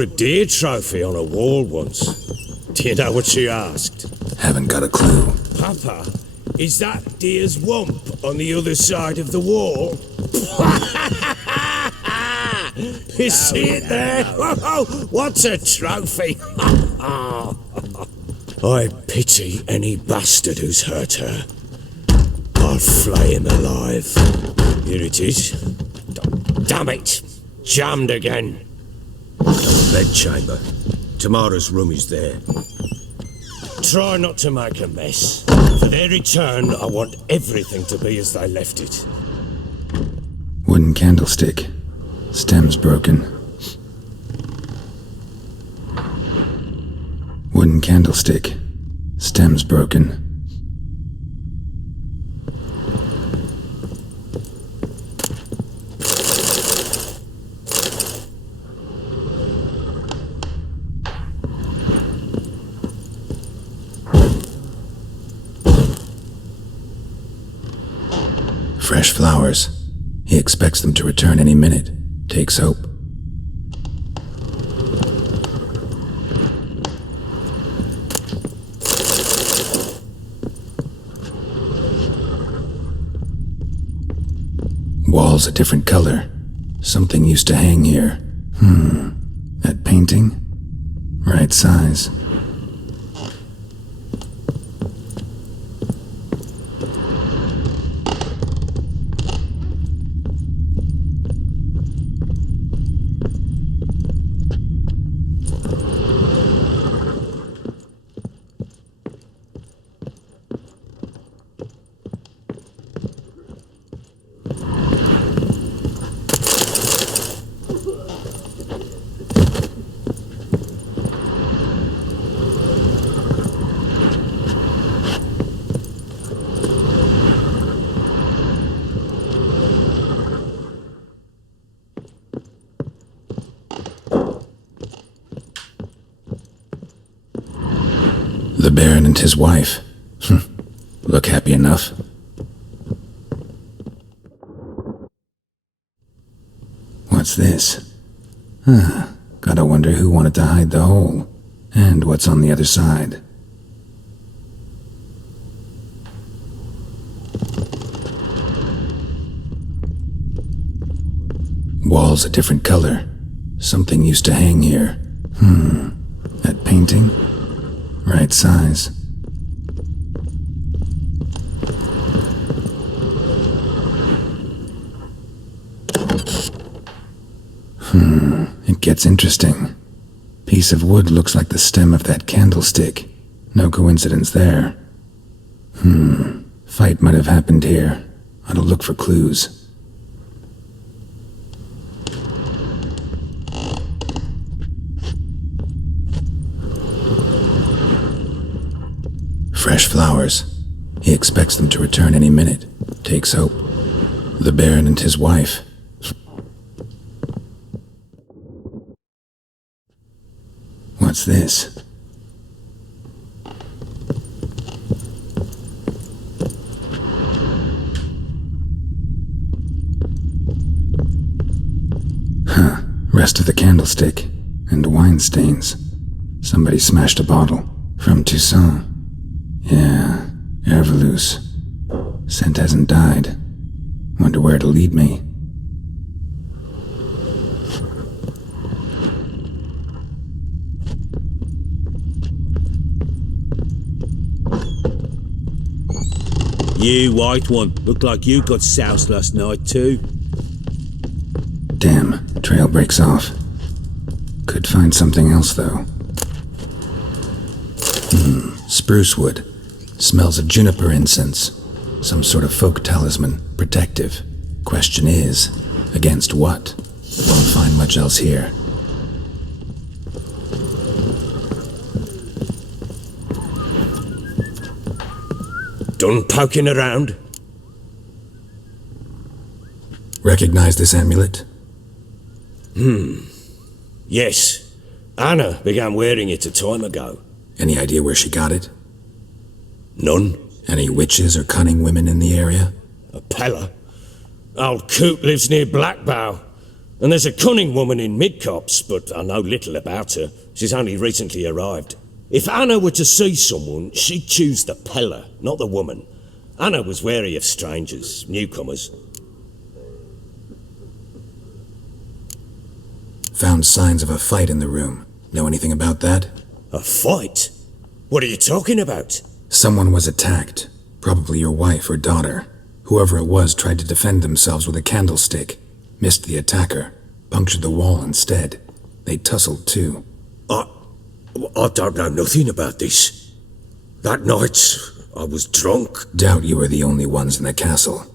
A deer trophy on a wall once. Do you know what she asked? Haven't got a clue. Papa, is that deer's wump on the other side of the wall? You see it there? Oh, what's a trophy? I pity any bastard who's hurt her. I'll flay him alive. Here it is. Damn it! Jammed again. Bedchamber. Tamara's room is there. Try not to make a mess. For their return, I want everything to be as they left it. Wooden candlestick. Stem's broken. Wooden candlestick. Stem's broken. Fresh flowers. He expects them to return any minute. Takes hope. Walls a different color. Something used to hang here. That painting? Right size. The Baron and his wife. Look happy enough. What's this? Gotta wonder who wanted to hide the hole. And what's on the other side. Walls a different color. Something used to hang here. That painting? Right size. It gets interesting. Piece of wood looks like the stem of that candlestick. No coincidence there. Fight might have happened here. Ought to look for clues. Fresh flowers. He expects them to return any minute. Takes hope. The Baron and his wife. What's this? Rest of the candlestick. And wine stains. Somebody smashed a bottle. From Toussaint. Yeah, Herveloos. Scent hasn't died. Wonder where it'll lead me. You, white one. Looked like you got soused last night too. Damn, trail breaks off. Could find something else though. Spruce wood. Smells of juniper incense. Some sort of folk talisman. Protective. Question is, against what? Won't find much else here. Done poking around? Recognize this amulet? Yes. Anna began wearing it a time ago. Any idea where she got it? None. Any witches or cunning women in the area? A Pella. Old Coot lives near Blackbow. And there's a cunning woman in Midcops, but I know little about her. She's only recently arrived. If Anna were to see someone, she'd choose the peller, not the woman. Anna was wary of strangers, newcomers. Found signs of a fight in the room. Know anything about that? A fight? What are you talking about? Someone was attacked. Probably your wife or daughter. Whoever it was tried to defend themselves with a candlestick. Missed the attacker. Punctured the wall instead. They tussled too. I don't know nothing about this. That night, I was drunk. Doubt you were the only ones in the castle.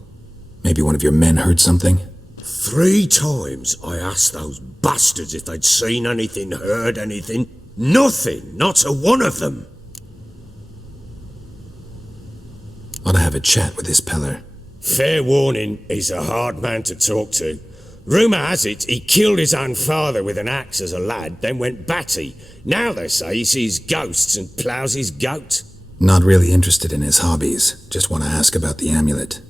Maybe one of your men heard something? 3 times I asked those bastards if they'd seen anything, heard anything. Nothing, not a one of them. Ought to have a chat with this peller. Fair warning, he's a hard man to talk to. Rumour has it he killed his own father with an axe as a lad, then went batty. Now they say he sees ghosts and ploughs his goat. Not really interested in his hobbies. Just want to ask about the amulet.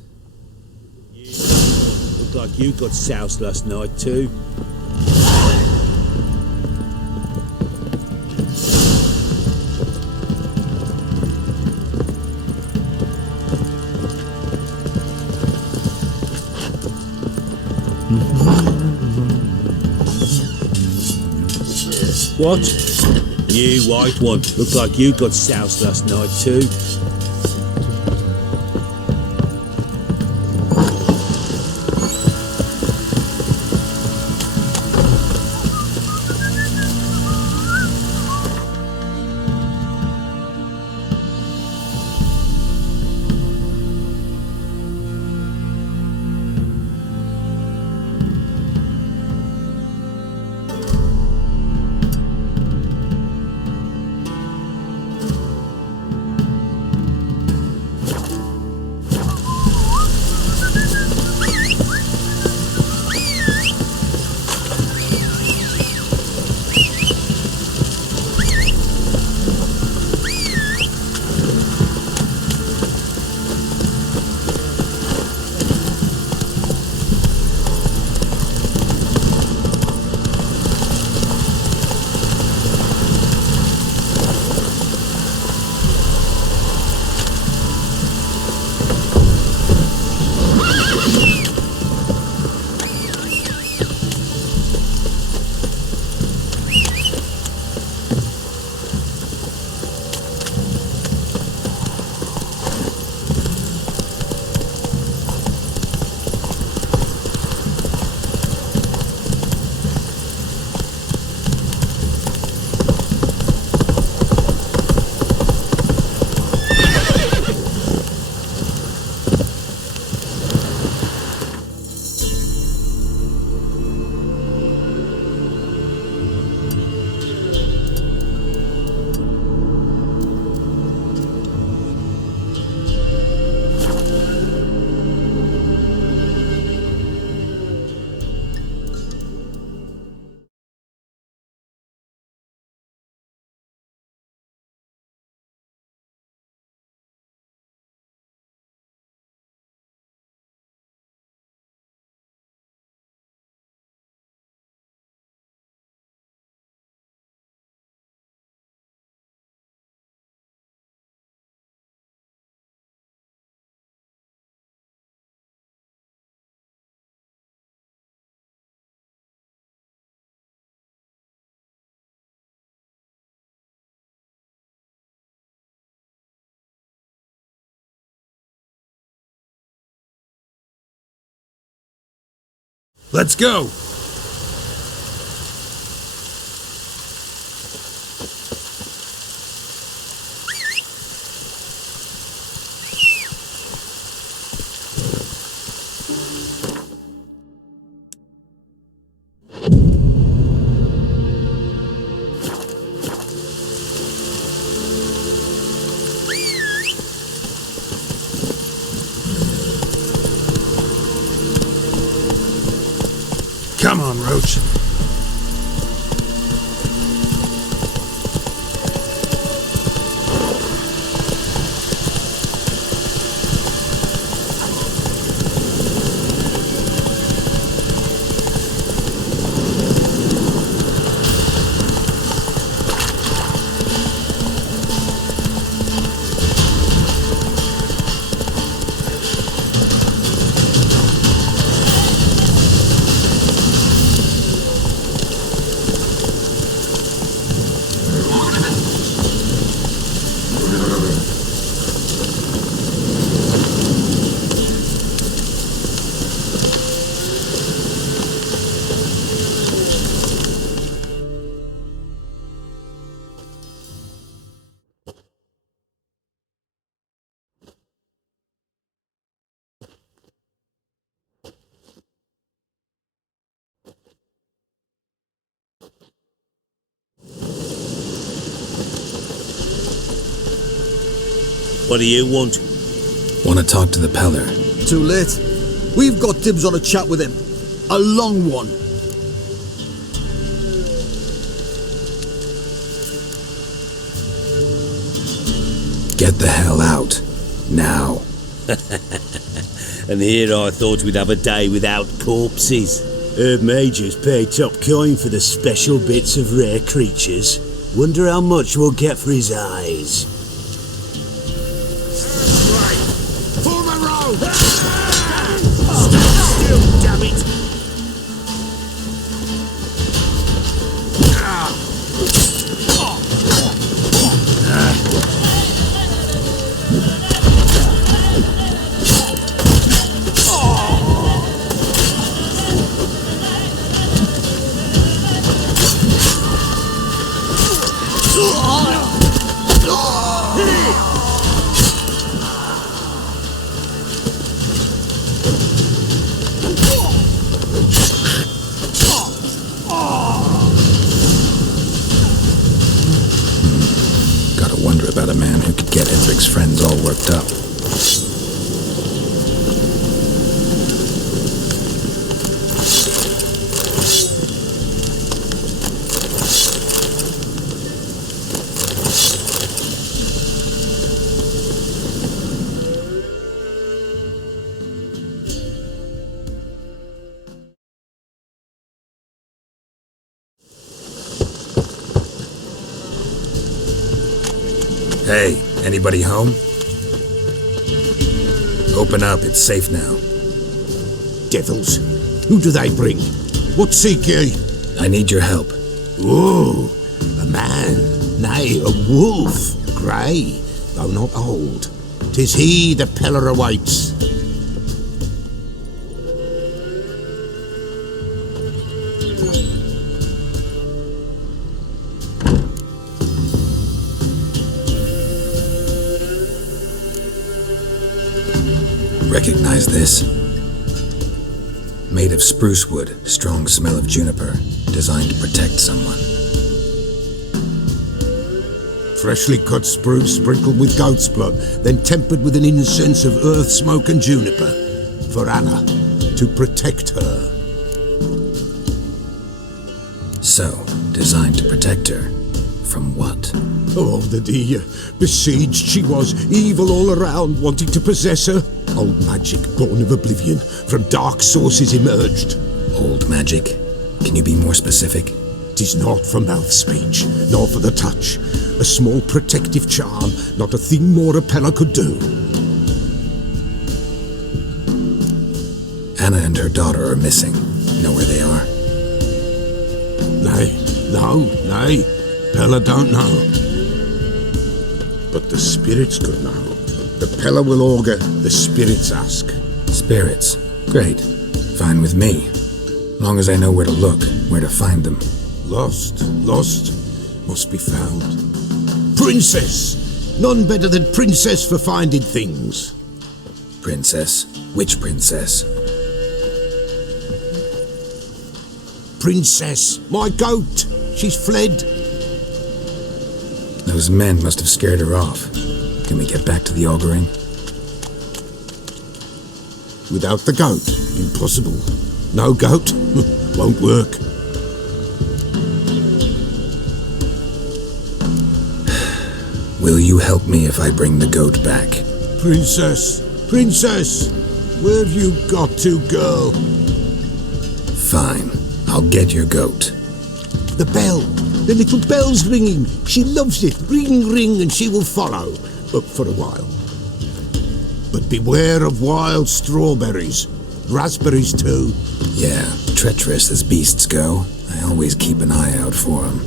Looked like you got soused last night too. What? You white one. Looked like you got soused last night too. Let's go! Come on, Roach. What do you want? Want to talk to the Peller. Too late. We've got dibs on a chat with him. A long one. Get the hell out. Now. And here I thought we'd have a day without corpses. Herb Majors pay top coin for the special bits of rare creatures. Wonder how much we'll get for his eyes. Right! Form a row! Stand still, damn it! Gotta wonder about a man who could get Hendrik's friends all worked up. Hey, anybody home? Open up, it's safe now. Devils! Who do they bring? What seek ye? I need your help. Oh, a man, nay, a wolf, grey, though not old. 'Tis he the Peller awaits. Recognize this? Made of spruce wood, strong smell of juniper, designed to protect someone. Freshly cut spruce sprinkled with goat's blood, then tempered with an incense of earth, smoke and juniper. For Anna, to protect her. So, designed to protect her. From what? Oh, the dear. Besieged she was, evil all around, wanting to possess her. Old magic, born of oblivion, from dark sources emerged. Old magic? Can you be more specific? 'Tis not for mouth speech, nor for the touch. A small protective charm, not a thing more a Peller could do. Anna and her daughter are missing. Know where they are? Nay. Peller don't know. But the spirits could know. The Peller will augur, the spirits ask. Spirits. Great. Fine with me. Long as I know where to look, where to find them. Lost, must be found. Princess! None better than Princess for finding things. Princess? Which princess? Princess, my goat! She's fled. Those men must have scared her off. Can we get back to the auguring? Without the goat, impossible. No goat, won't work. Will you help me if I bring the goat back? Princess, where have you got to, girl? Fine. I'll get your goat. The bell, the little bell's ringing. She loves it. Ring, ring, and she will follow. For a while. But beware of wild strawberries. Raspberries too. Yeah, treacherous as beasts go. I always keep an eye out for them.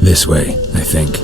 This way, I think.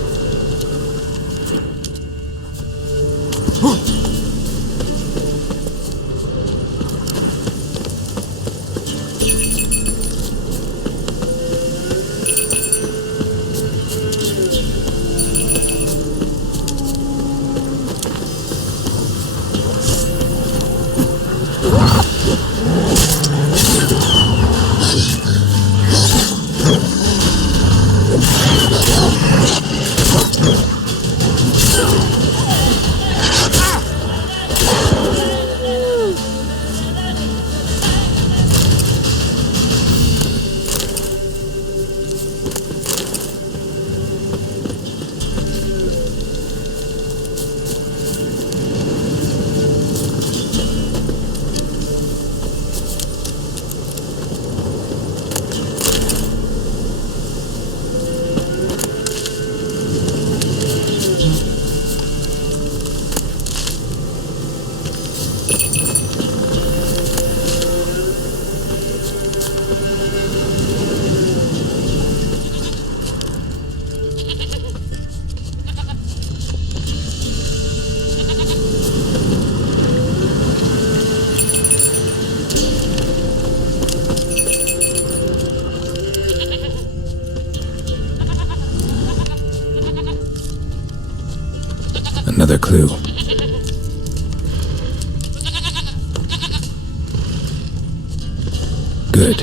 Another clue. Good.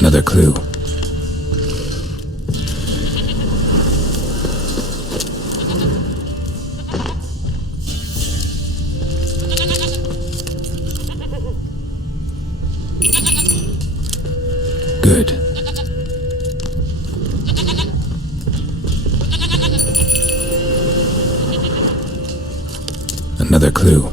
Another clue. Good. Another clue.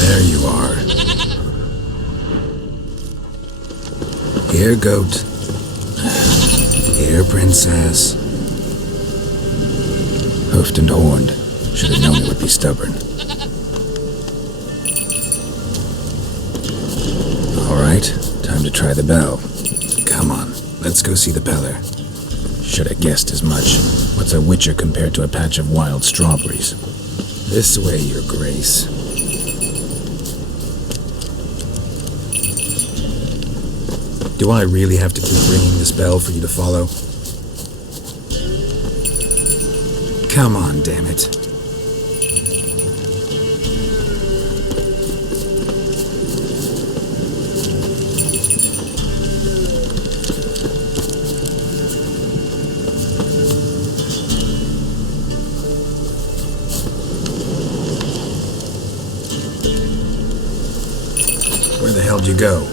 There you are. Here, goat. Here, princess. Hoofed and horned. Should have known it would be stubborn. All right, time to try the bell. Come on, let's go see the peller. Should have guessed as much. What's a witcher compared to a patch of wild strawberries? This way, your grace. Do I really have to keep ringing this bell for you to follow? Come on, damn it. Where the hell'd you go?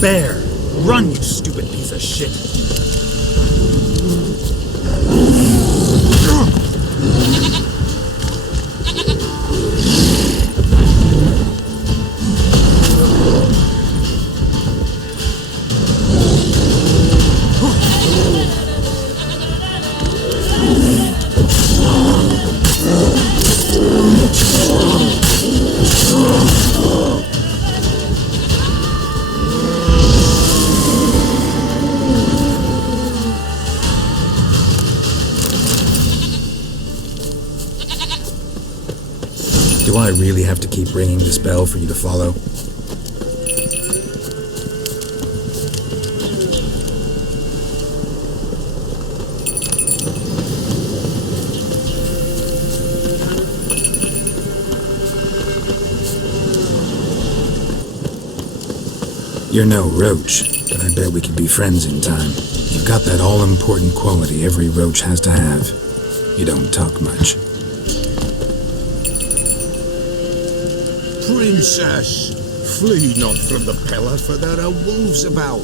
Bear! Run, you stupid piece of shit! Do I really have to keep ringing this bell for you to follow? You're no roach, but I bet we could be friends in time. You've got that all-important quality every roach has to have. You don't talk much. Princess, flee not from the pillar, for there are wolves about.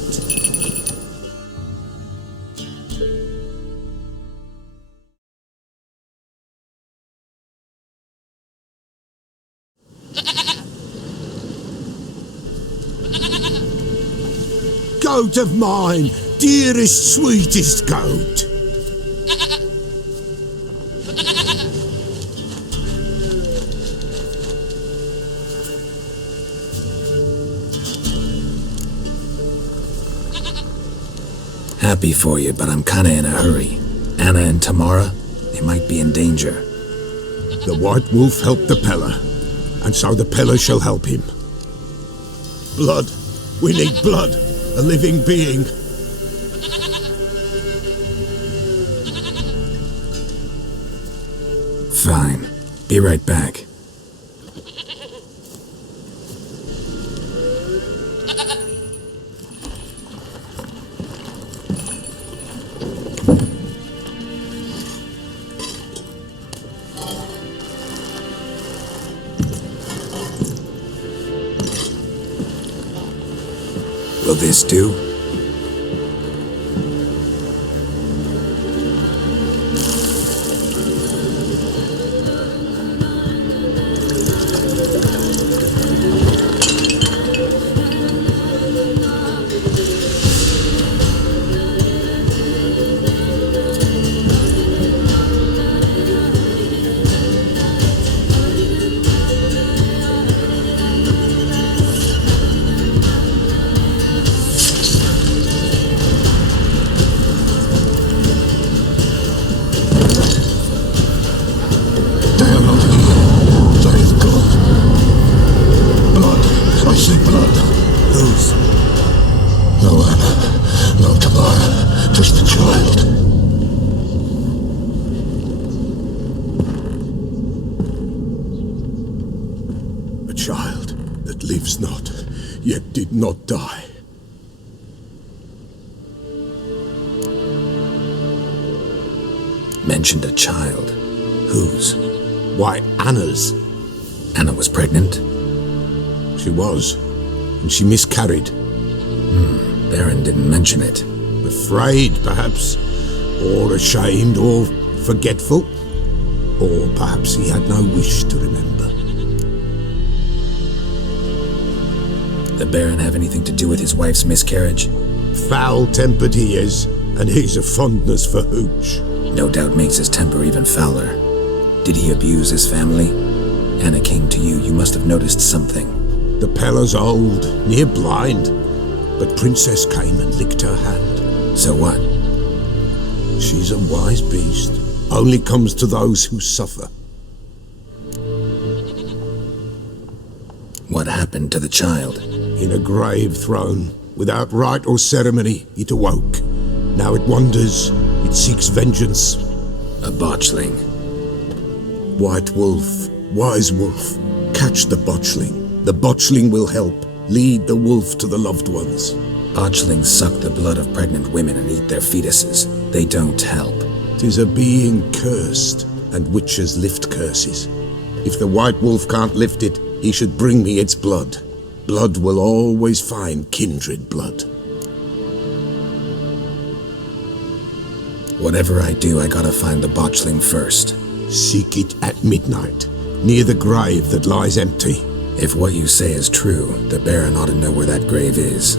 Goat of mine, dearest, sweetest goat. Happy for you, but I'm kinda in a hurry. Anna and Tamara, they might be in danger. The White Wolf helped the Peller, and so the Peller shall help him. Blood. We need blood. A living being. Fine. Be right back. Will this do? They are not here. There is blood. Blood. I see blood. Whose? No Anna. No Tamara. Just the child. A child that lives not, yet did not die. Mentioned a child. Whose? Why, Anna's. Anna was pregnant? She was, and she miscarried. Baron didn't mention it. Afraid, perhaps, or ashamed, or forgetful, or perhaps he had no wish to remember. The Baron have anything to do with his wife's miscarriage? Foul-tempered he is, and he's a fondness for hooch. No doubt makes his temper even fouler. Did he abuse his family? Anna came to you. You must have noticed something. The Pella's old, near blind, but Princess came and licked her hand. So what? She's a wise beast, only comes to those who suffer. What happened to the child? In a grave thrown, without rite or ceremony, it awoke. Now it wanders, it seeks vengeance. A botchling. White wolf, wise wolf, catch the botchling. The botchling will help, lead the wolf to the loved ones. Botchlings suck the blood of pregnant women and eat their fetuses. They don't help. 'Tis a being cursed, and witches lift curses. If the white wolf can't lift it, he should bring me its blood. Blood will always find kindred blood. Whatever I do, I gotta find the botchling first. Seek it at midnight, near the grave that lies empty. If what you say is true, the Baron ought to know where that grave is.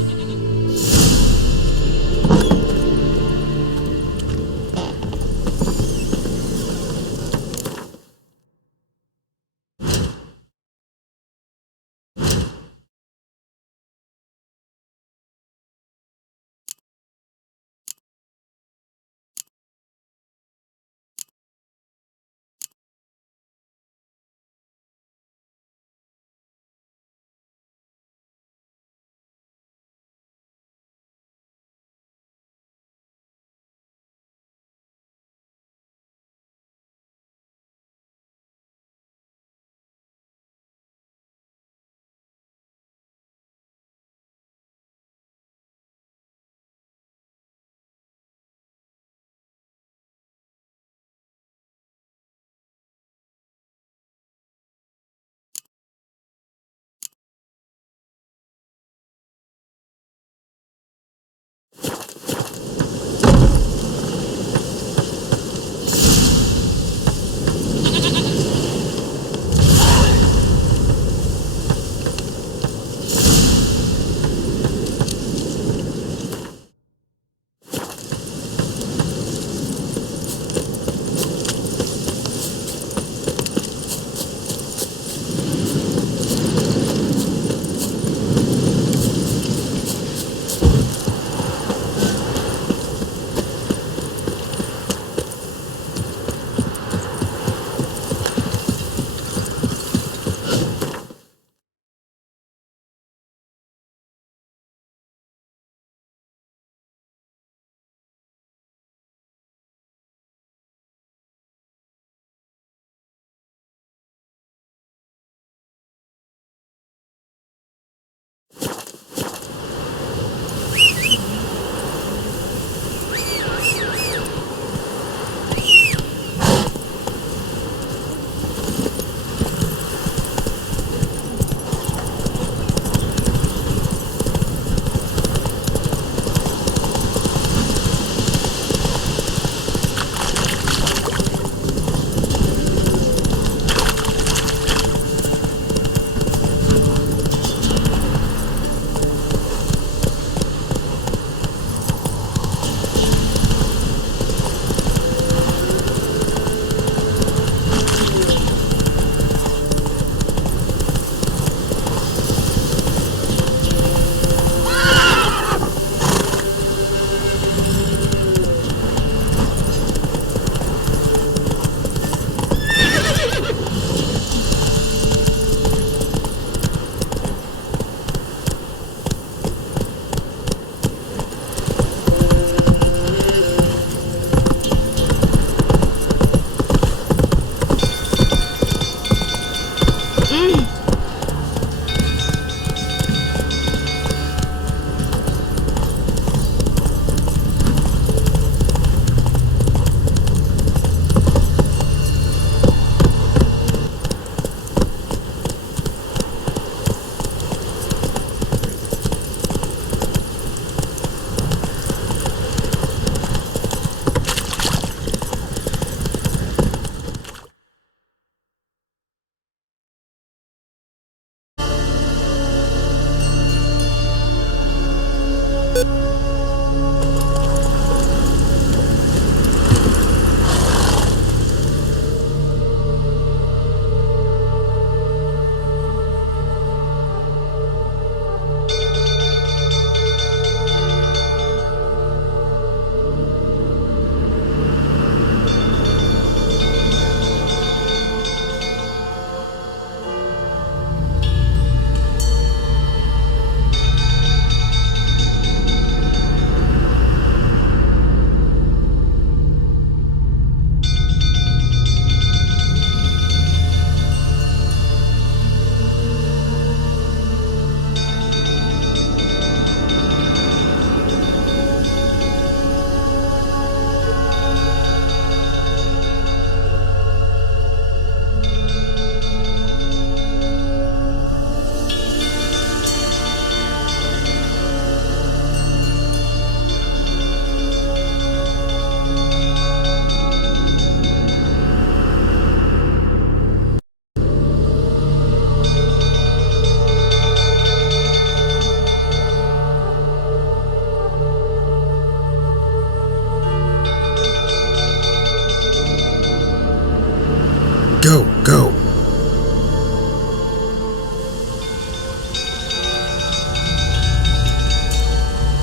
Go.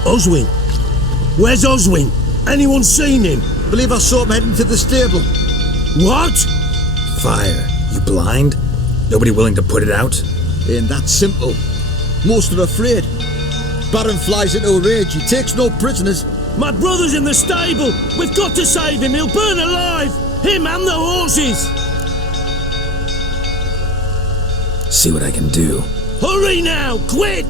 Oswin? Where's Oswin? Anyone seen him? Believe I saw him heading to the stable. What? Fire. You blind? Nobody willing to put it out? Ain't that simple. Most are afraid. Baron flies into a rage. He takes no prisoners. My brother's in the stable. We've got to save him. He'll burn alive. Him and the horses. See what I can do. Hurry now, quick!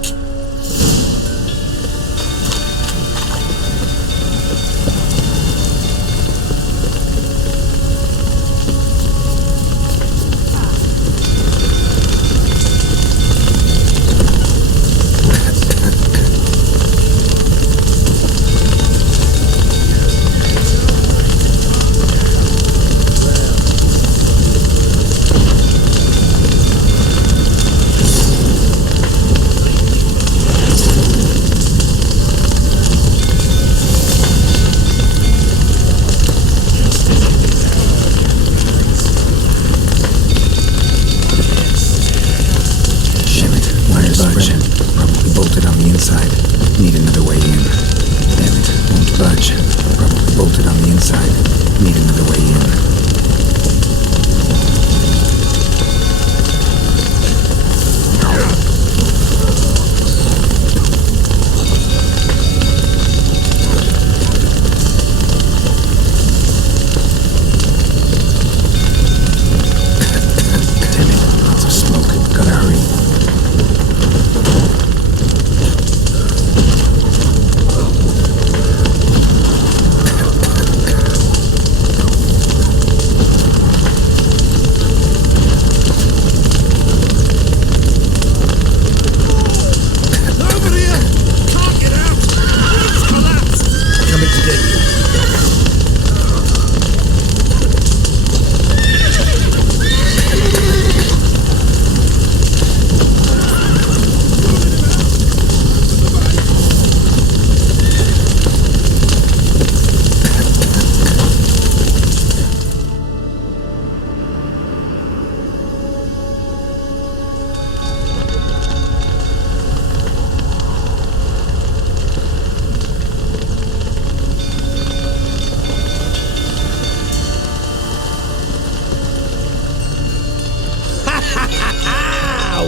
Need another way in. Damn it, won't budge. Probably bolted on the inside. Need another way in. Damn it, lots of smoke. Gotta hurry.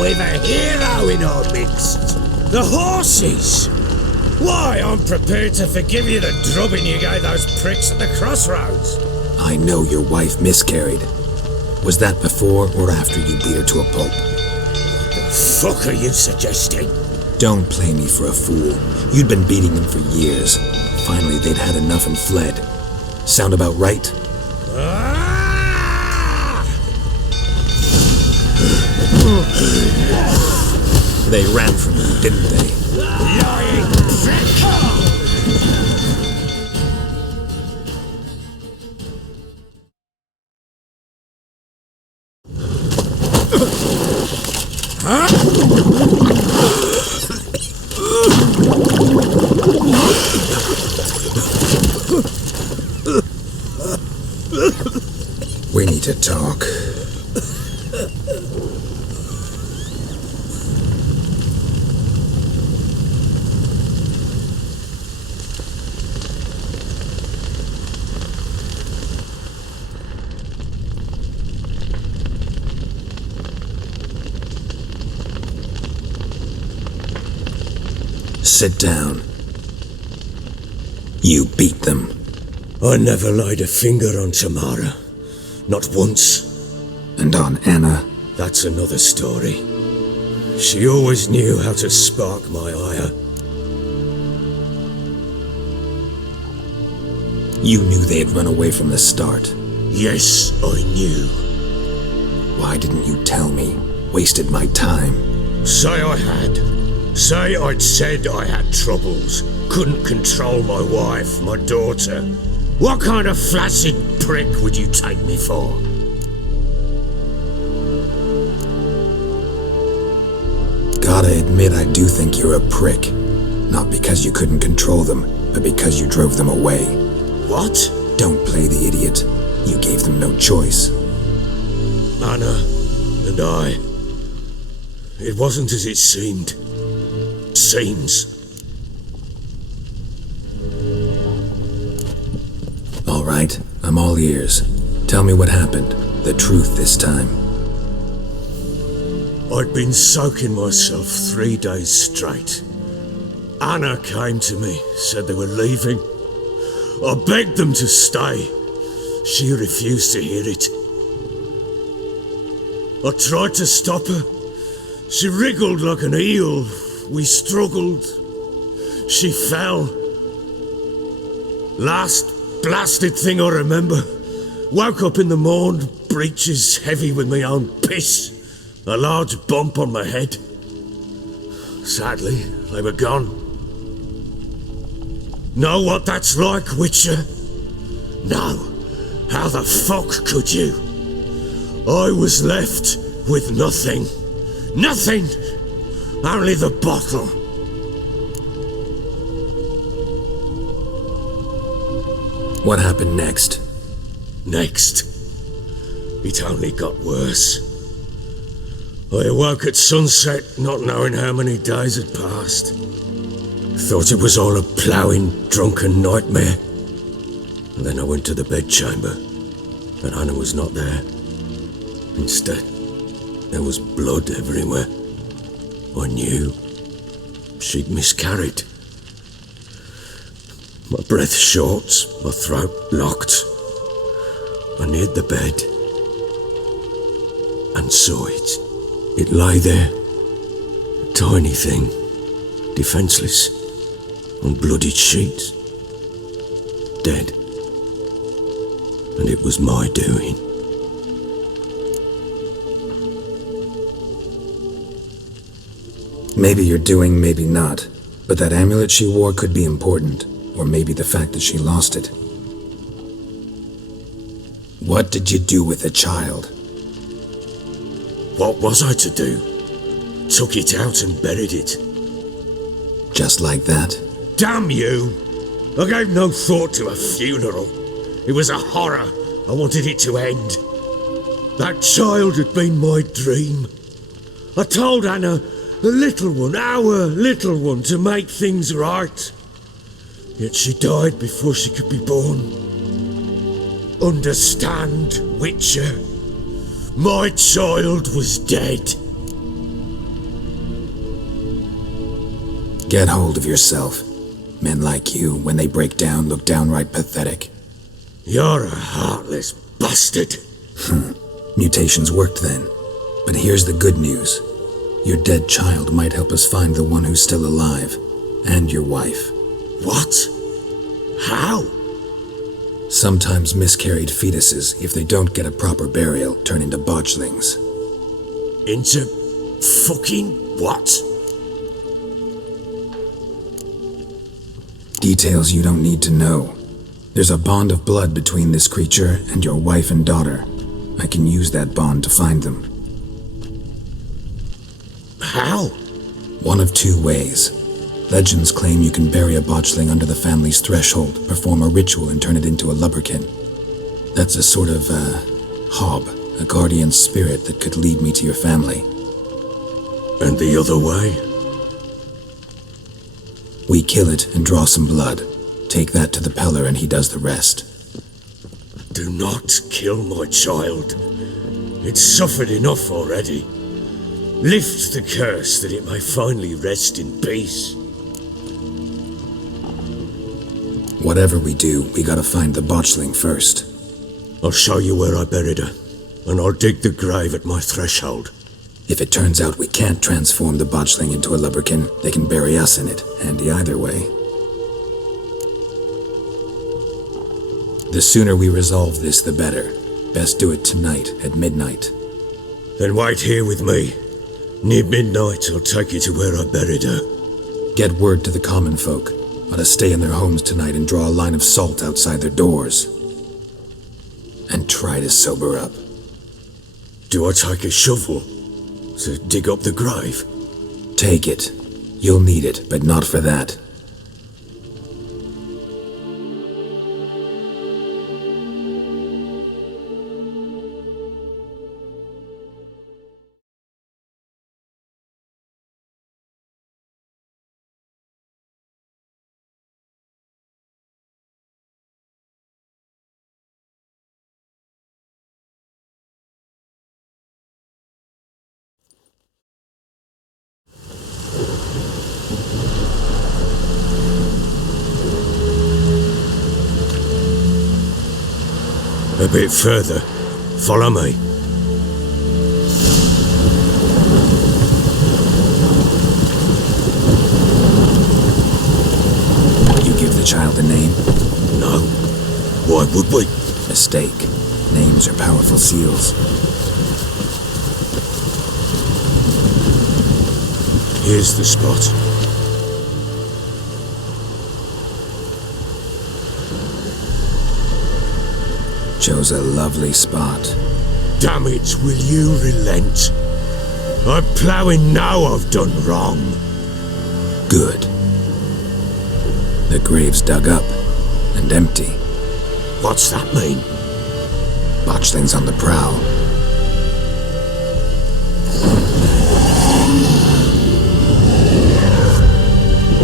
We've a hero in our midst. The horses! Why, I'm prepared to forgive you the drubbing you gave those pricks at the crossroads. I know your wife miscarried. Was that before or after you beat her to a pulp? What the fuck are you suggesting? Don't play me for a fool. You'd been beating them for years. Finally, they'd had enough and fled. Sound about right? They ran from you, didn't they? Lying prick! We need to talk. Sit down. You beat them. I never laid a finger on Tamara. Not once. And on Anna? That's another story. She always knew how to spark my ire. You knew they had run away from the start. Yes, I knew. Why didn't you tell me? Wasted my time. Say I had. Say I'd said I had troubles. Couldn't control my wife, my daughter. What kind of flaccid prick would you take me for? Gotta admit, I do think you're a prick. Not because you couldn't control them, but because you drove them away. What? Don't play the idiot. You gave them no choice. Anna and I. It wasn't as it seemed. Seems. All right, I'm all ears. Tell me what happened. The truth this time. I'd been soaking myself 3 days straight. Anna came to me, said they were leaving. I begged them to stay. She refused to hear it. I tried to stop her. She wriggled like an eel. We struggled. She fell. Last blasted thing I remember. Woke up in the morn, breeches heavy with my own piss. A large bump on my head. Sadly, they were gone. Know what that's like, Witcher? No. How the fuck could you? I was left with nothing. Nothing! Only the bottle. What happened next? Next, it only got worse. I awoke at sunset, not knowing how many days had passed. Thought it was all a ploughing, drunken nightmare. And then I went to the bedchamber, but Anna was not there. Instead, there was blood everywhere. I knew she'd miscarried. My breath short, my throat locked. I neared the bed and saw it. It lay there, a tiny thing, defenseless, on bloodied sheets, dead. And it was my doing. Maybe you're doing, maybe not. But that amulet she wore could be important. Or maybe the fact that she lost it. What did you do with the child? What was I to do? Took it out and buried it. Just like that? Damn you! I gave no thought to a funeral. It was a horror. I wanted it to end. That child had been my dream. I told Anna, the little one, our little one, to make things right. Yet she died before she could be born. Understand, Witcher? My child was dead. Get hold of yourself. Men like you, when they break down, look downright pathetic. You're a heartless bastard. Mutations worked then. But here's the good news. Your dead child might help us find the one who's still alive. And your wife. What? How? Sometimes miscarried fetuses, if they don't get a proper burial, turn into botchlings. Into fucking what? Details you don't need to know. There's a bond of blood between this creature and your wife and daughter. I can use that bond to find them. How? One of two ways. Legends claim you can bury a botchling under the family's threshold, perform a ritual, and turn it into a lubberkin. That's a sort of, hob, a guardian spirit that could lead me to your family. And the other way? We kill it and draw some blood. Take that to the Peller and he does the rest. Do not kill my child. It's suffered enough already. Lift the curse that it may finally rest in peace. Whatever we do, we gotta find the botchling first. I'll show you where I buried her, and I'll dig the grave at my threshold. If it turns out we can't transform the botchling into a lubberkin, they can bury us in it, handy either way. The sooner we resolve this, the better. Best do it tonight, at midnight. Then wait here with me. Near midnight, I'll take you to where I buried her. Get word to the common folk. Let us stay in their homes tonight and draw a line of salt outside their doors. And try to sober up. Do I take a shovel to dig up the grave? Take it. You'll need it, but not for that. A bit further. Follow me. You give the child a name? No. Why would we? Mistake. Names are powerful seals. Here's the spot. Chose a lovely spot. Damn it, will you relent? I'm ploughing now I've done wrong. Good. The grave's dug up and empty. What's that mean? Botchling's on the prowl.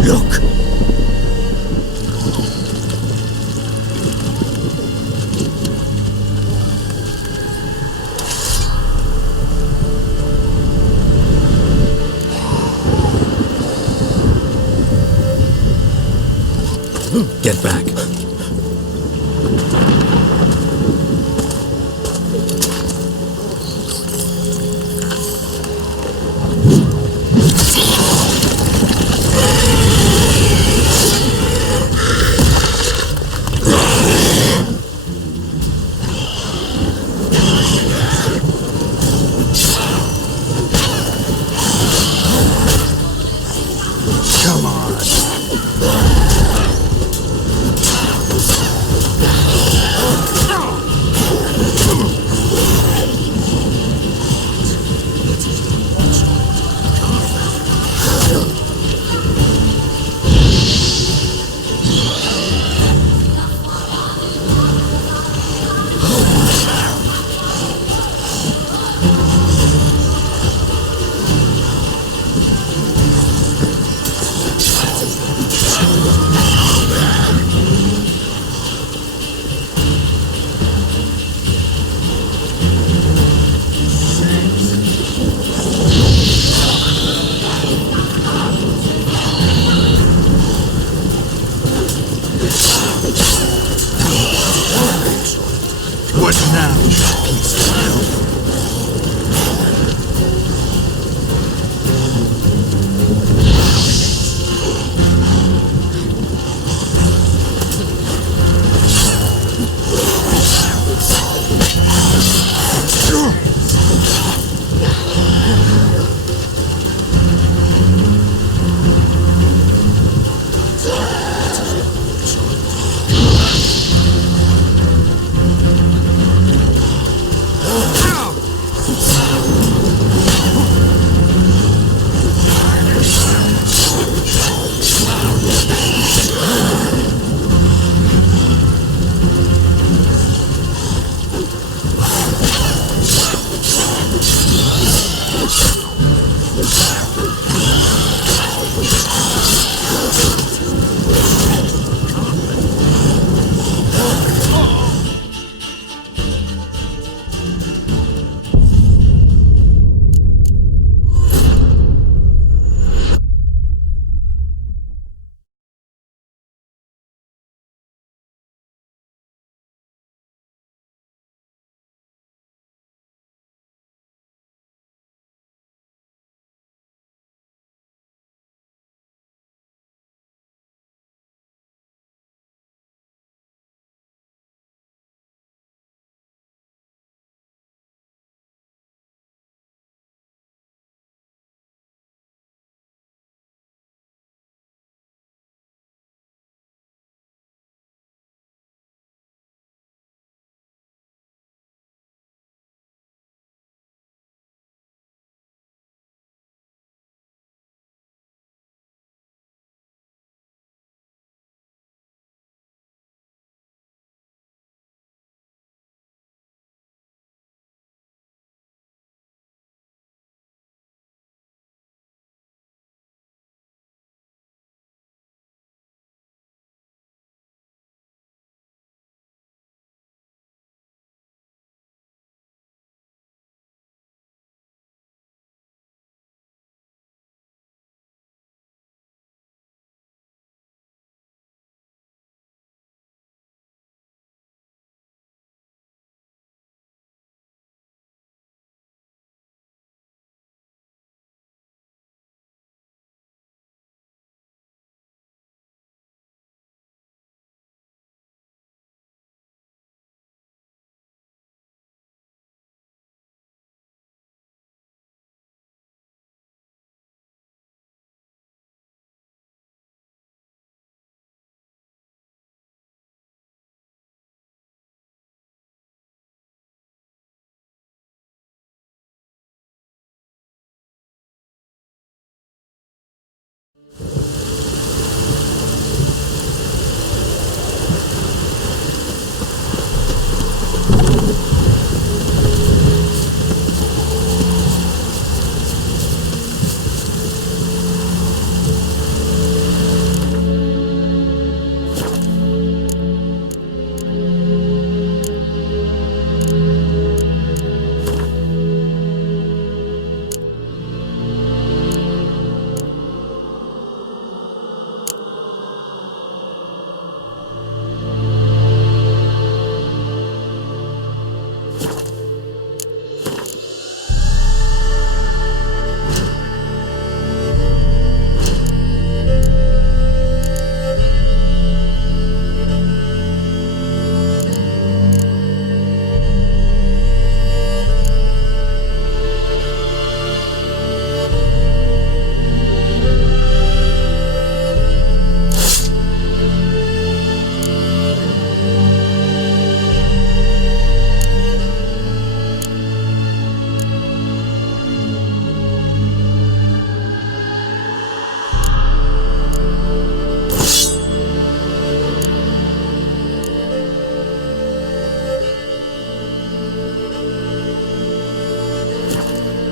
Look! Get back. Come on.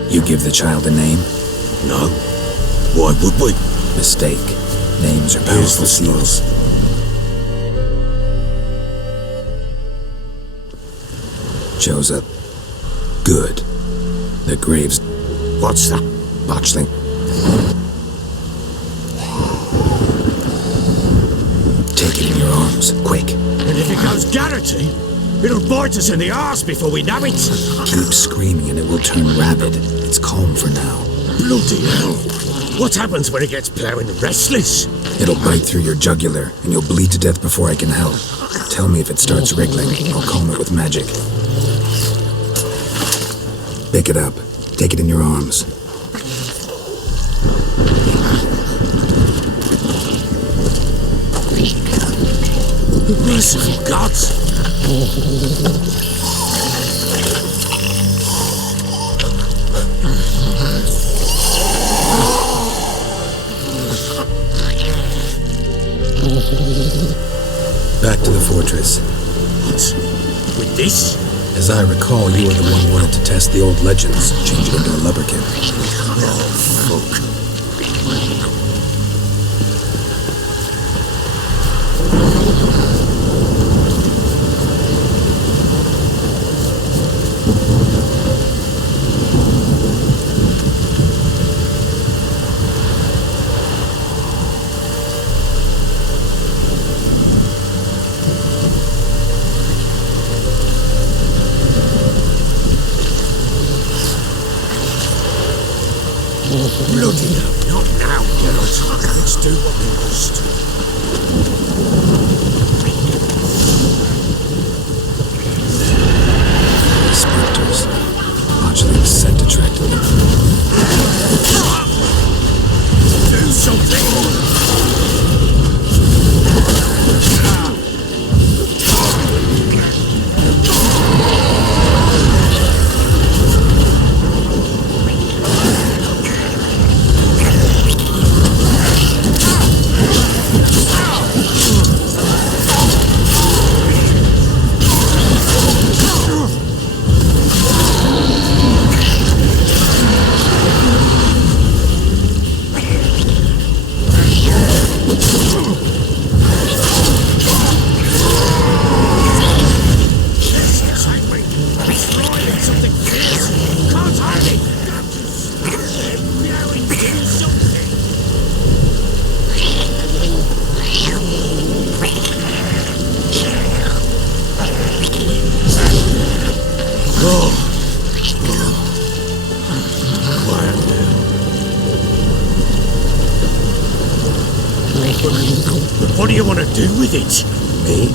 You give the child a name? No. Why would we? Mistake. Names are Here's powerful the seals. Joseph. Good. The grave's What's that? botchling. Take it in your arms, quick. And if it goes Garrity, it'll bite us in the arse before we know it. Keep screaming and it will turn rabid. It's calm for now. Bloody hell. What happens when it gets ploughing restless? It'll bite through your jugular and you'll bleed to death before I can help. Tell me if it starts wriggling. I'll calm it with magic. Pick it up. Take it in your arms. Merciful gods! Back to the fortress. What? With this? As I recall, you were the one wanted to test the old legends, change it into a lubberkin. Oh, fuck. Bloody hell, not now, Geralt. Let's do what we must. Spectres. Botchling's scent attracted them. Do something! What do you want to do with it? Me?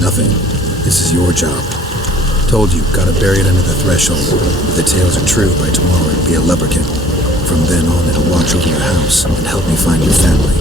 Nothing. This is your job. Told you, gotta bury it under the threshold. If the tales are true, by tomorrow it'll be a lubberkin. From then on, it'll watch over your house and help me find your family.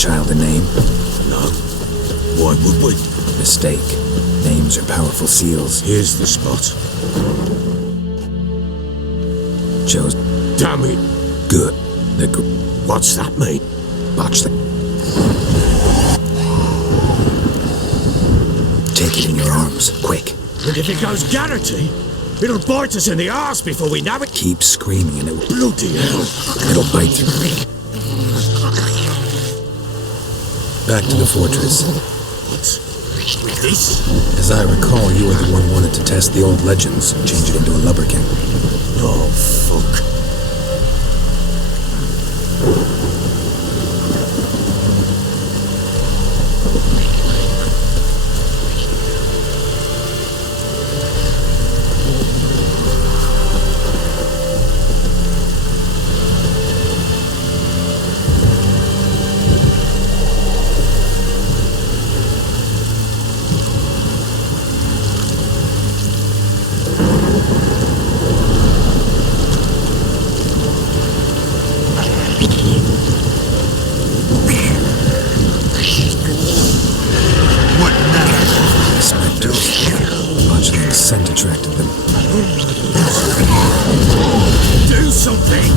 child a name? No. Why would we? Mistake. Names are powerful seals. Here's the spot. Chose. Damn it. Good. What's that mean? Botchling. Take it in your arms, quick. And if it goes Garrity, it'll bite us in the arse before we know it. Keep screaming and it will. Bloody hell. It'll bite you. Back to the fortress. What? This? As I recall, you were the one who wanted to test the old legends and change it into a lubberkin. Oh, fuck. Botchling's scent attracted them. Do something!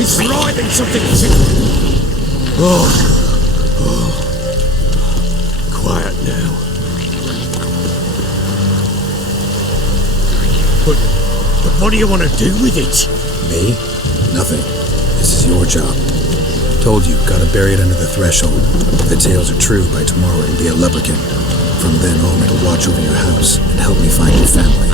It's writhing something. Oh. Quiet now. But what do you want to do with it? Me? Nothing. This is your job. Told you, gotta bury it under the threshold. If the tales are true, by tomorrow it'll be a lubberkin. From then on, it'll watch over your house and help me find your family.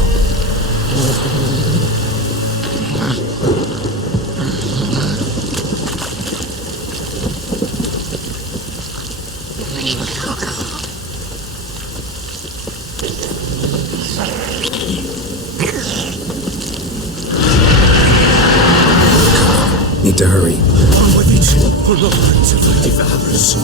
Need to hurry. On with it. For not to devour us.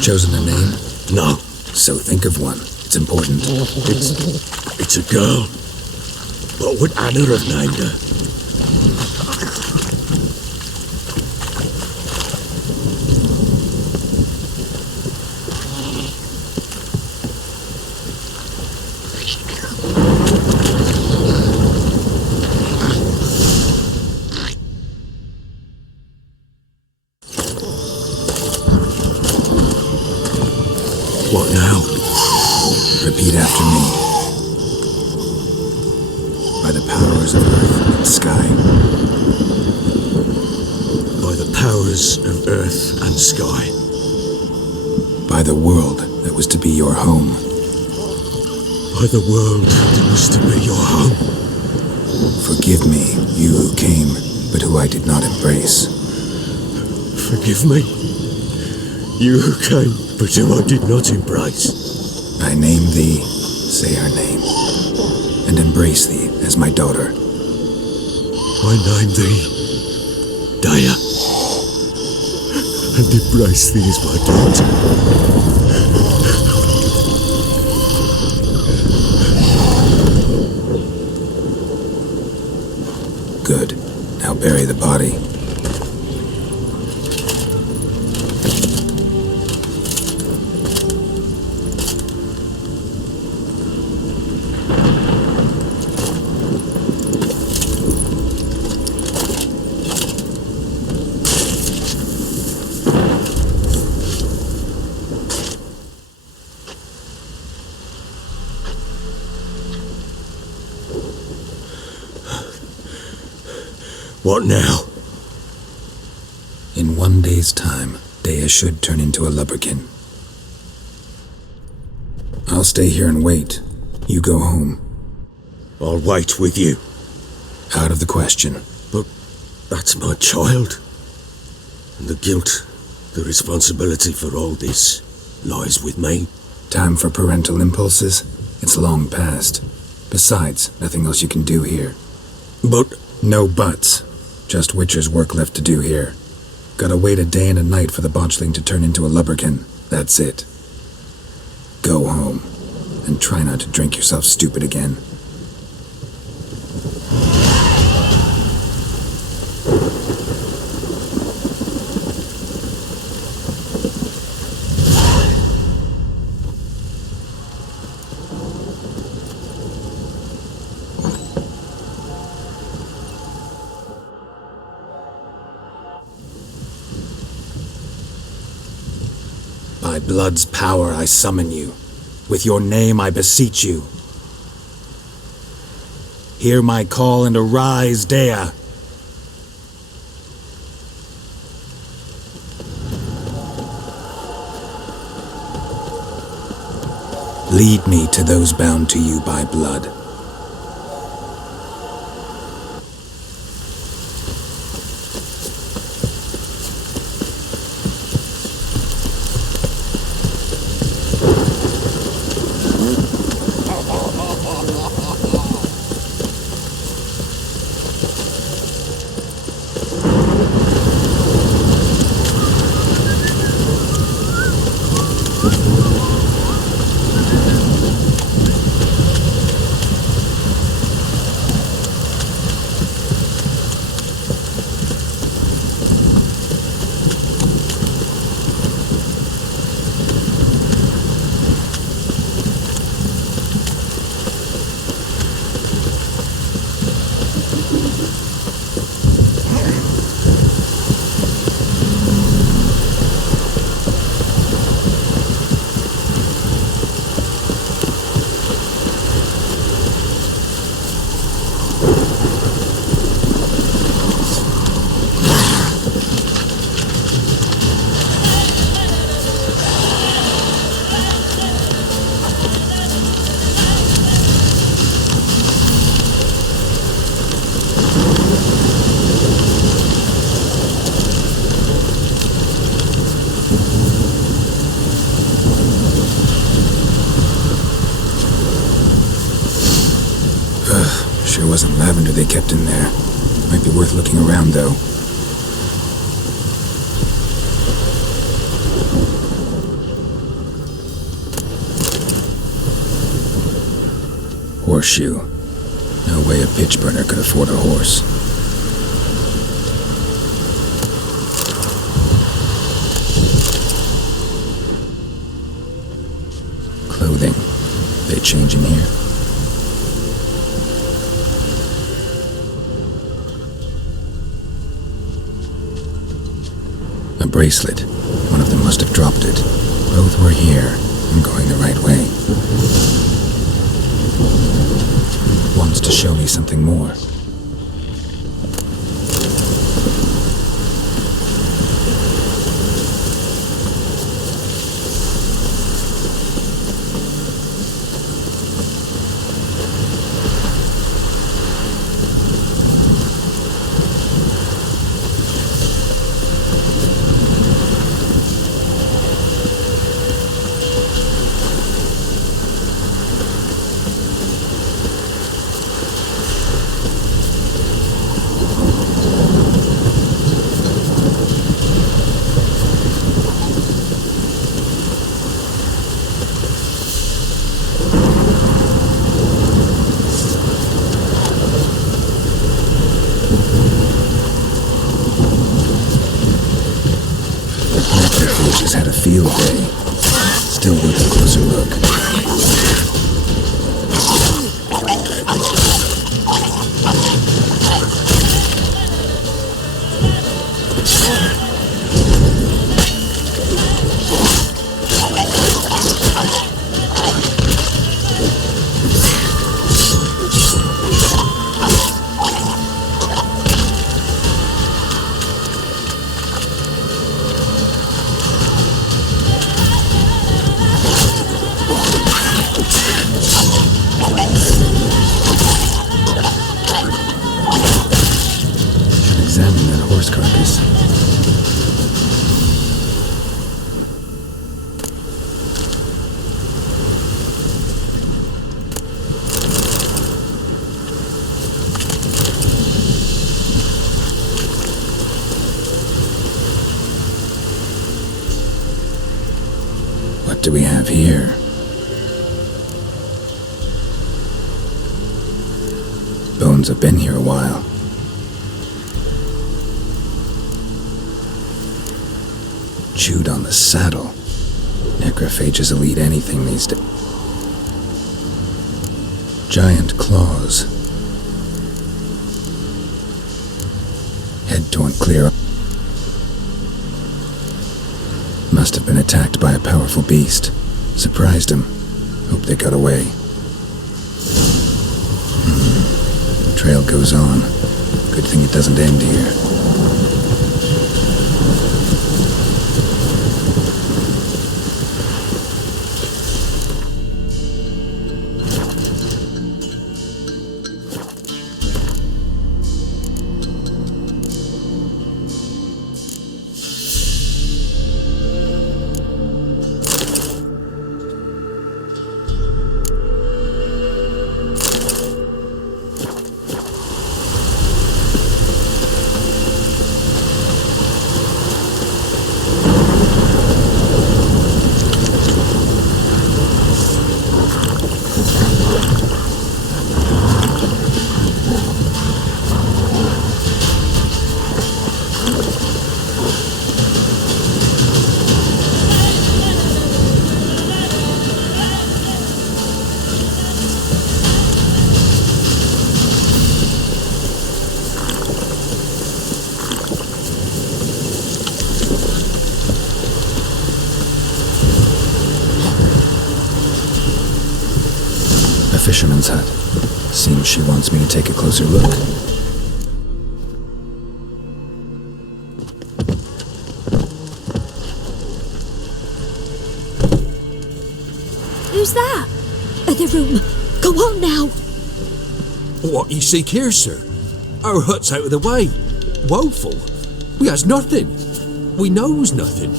Chosen a name? No. So think of one. It's important. It's a girl. What would Anna have named her? What now? Repeat after me. By the powers of earth and sky. By the powers of earth and sky. By the world that was to be your home. by the world that was to be your home. Forgive me, you who came, but who I did not embrace. Forgive me, you who came, but who I did not embrace. I name thee, say her name, and embrace thee as my daughter. I name thee Daya, and embrace thee as my daughter. Good. Now bury the body. What now? In 1 day's time, Dea should turn into a lubberkin. I'll stay here and wait. You go home. I'll wait with you. Out of the question. But that's my child. And the guilt, the responsibility for all this lies with me. Time for parental impulses? It's long past. Besides, nothing else you can do here. But No buts. Just Witcher's work left to do here. Gotta wait a day and a night for the botchling to turn into a lubberkin. That's it. Go home. And try not to drink yourself stupid again. By blood's power I summon you. With your name I beseech you. Hear my call and arise, Dea. Lead me to those bound to you by blood. Sure wasn't lavender they kept in there. Might be worth looking around, though. Horseshoe. No way a pitch burner could afford a horse. Clothing. They change in here? A bracelet. One of them must have dropped it. Both were here. I'm going the right way. Wants to show me something more. Still worth a closer look. Examine that horse carcass. What do we have here? Bones have been here a while. Chewed on the saddle. Necrophages will eat anything these days. Giant claws. Head torn clear. Must have been attacked by a powerful beast. Surprised him. Hope they got away. Trail goes on. Good thing it doesn't end here. Fisherman's hut. Seems she wants me to take a closer look. Who's that? Other room. Go on now. What you seek here, sir? Our hut's out of the way. Woeful. We has nothing. We knows nothing.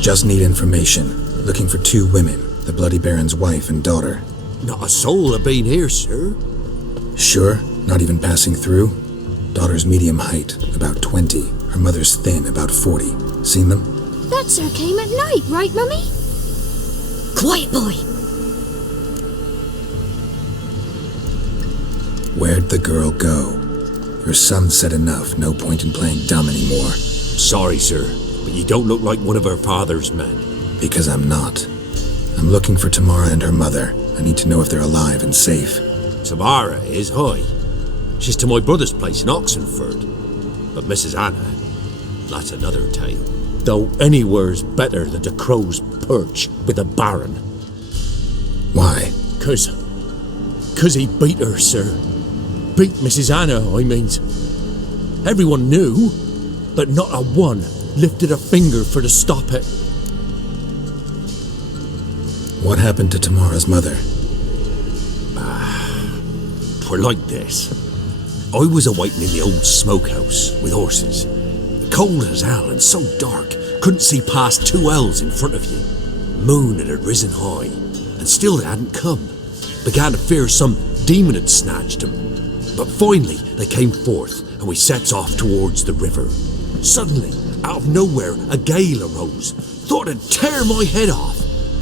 Just need information. Looking for 2 women, the Bloody Baron's wife and daughter. Not a soul have been here, sir. Sure? Not even passing through? Daughter's medium height, about 20. Her mother's thin, about 40. Seen them? That sir came at night, right, Mummy? Quiet, boy. Where'd the girl go? Your son said enough, no point in playing dumb anymore. Sorry, sir, but you don't look like one of her father's men. Because I'm not. I'm looking for Tamara and her mother. I need to know if they're alive and safe. Tamara is, hoy. She's to my brother's place in Oxenford. But Mrs. Anna, that's another tale. Though anywhere's better than to crow's perch with a baron. Why? 'Cause he beat her, sir. Beat Mrs. Anna, I means. Everyone knew, but not a one lifted a finger for to stop it. What happened to Tamara's mother? 'Twere like this. I was awaiting in the old smokehouse with horses. Cold as hell and so dark, couldn't see past 2 ells in front of you. Moon had risen high, and still they hadn't come. Began to fear some demon had snatched them. But finally they came forth, and we sets off towards the river. Suddenly, out of nowhere, a gale arose. Thought it'd tear my head off.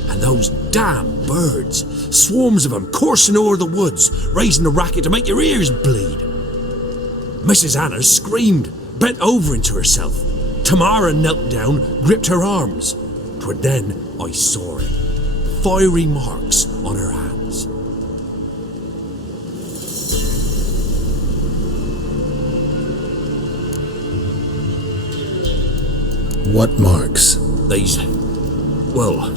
And those damn birds, swarms of them coursing o'er the woods, raising a racket to make your ears bleed. Mrs. Anna screamed, bent over into herself. Tamara knelt down, gripped her arms. But then I saw it. Fiery marks on her hands. What marks? These, well,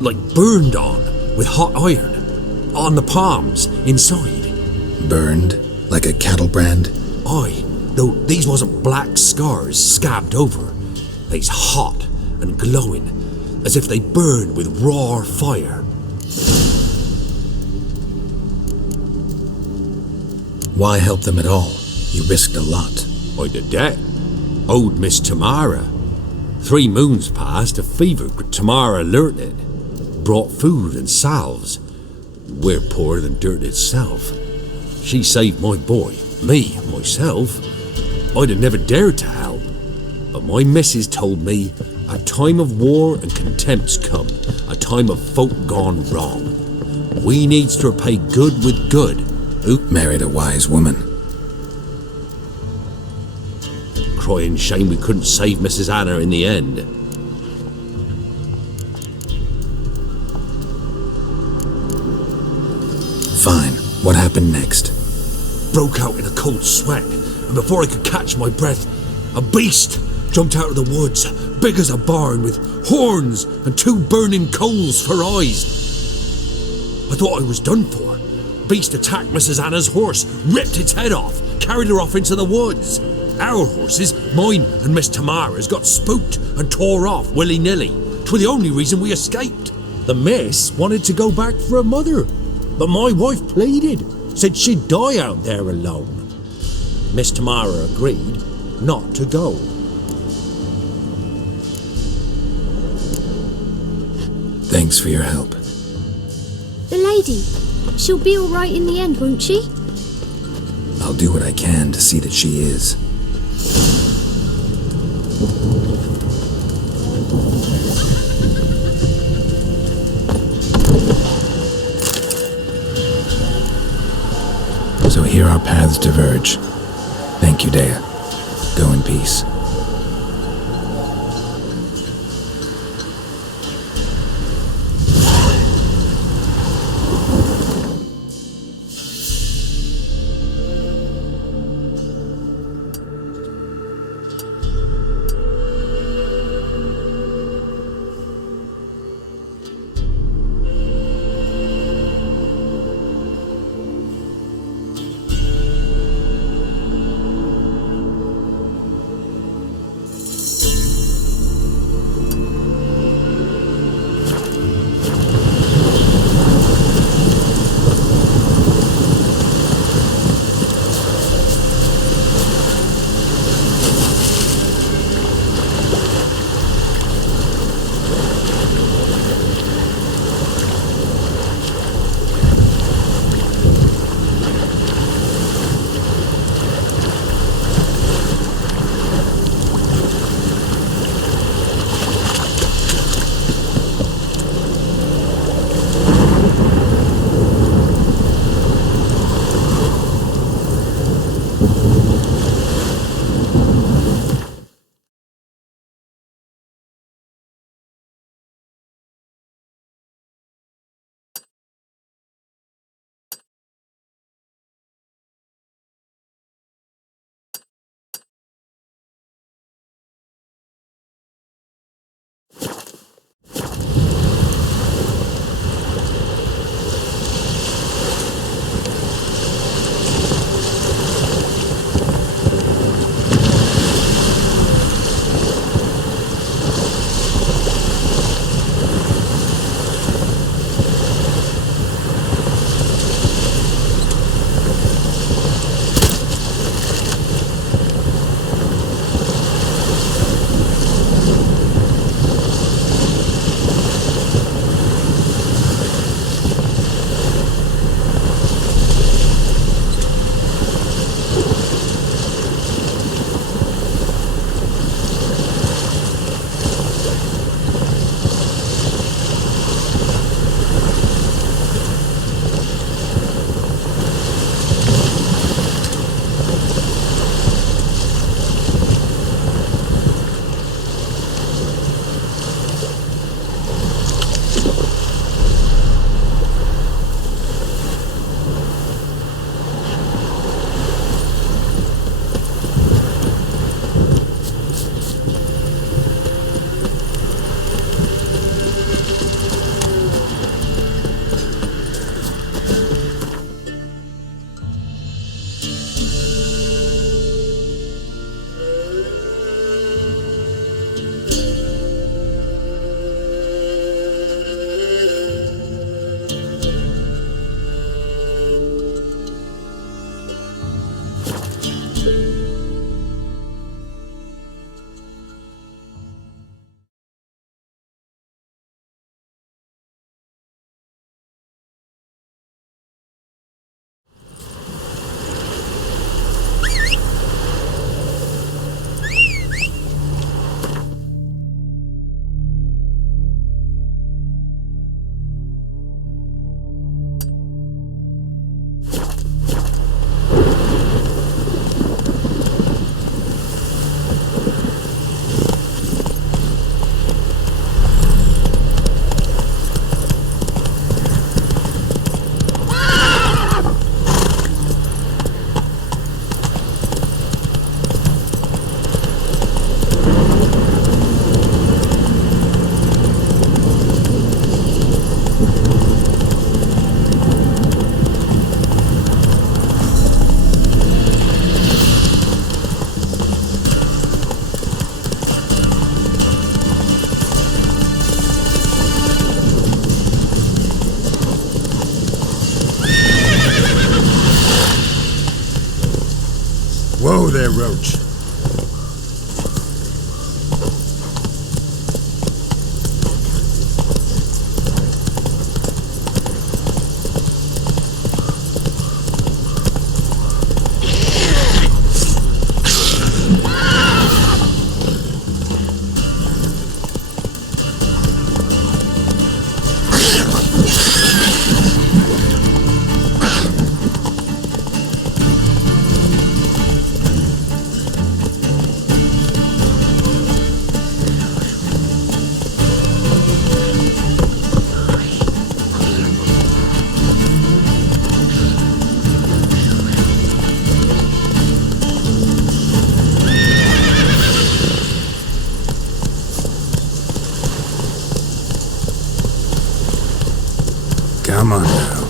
like burned on with hot iron. On the palms, inside. Burned? Like a cattle brand? Aye, though these wasn't black scars scabbed over. They's hot and glowing, as if they burned with raw fire. Why help them at all? You risked a lot. I did that. Owed Miss Tamara. 3 moons passed, a fever gripped Tamara learnt it. Brought food and salves. We're poorer than dirt itself. She saved my boy, me, myself. I'd have never dared to help. But my missus told me a time of war and contempt's come, a time of folk gone wrong. We needs to repay good with good. Who married a wise woman? Crying shame we couldn't save Mrs. Anna in the end. Fine. What happened next? Broke out in a cold sweat, and before I could catch my breath, a beast jumped out of the woods, big as a barn, with horns and 2 burning coals for eyes. I thought I was done for. Beast attacked Mrs. Anna's horse, ripped its head off, carried her off into the woods. Our horses, mine and Miss Tamara's, got spooked and tore off willy-nilly. 'Twas the only reason we escaped. The miss wanted to go back for her mother, but my wife pleaded, said she'd die out there alone. Miss Tamara agreed not to go. Thanks for your help. The lady, she'll be all right in the end, won't she? I'll do what I can to see that she is. So here our paths diverge. Thank you, Dea. Go in peace. there, Roach. Come on now.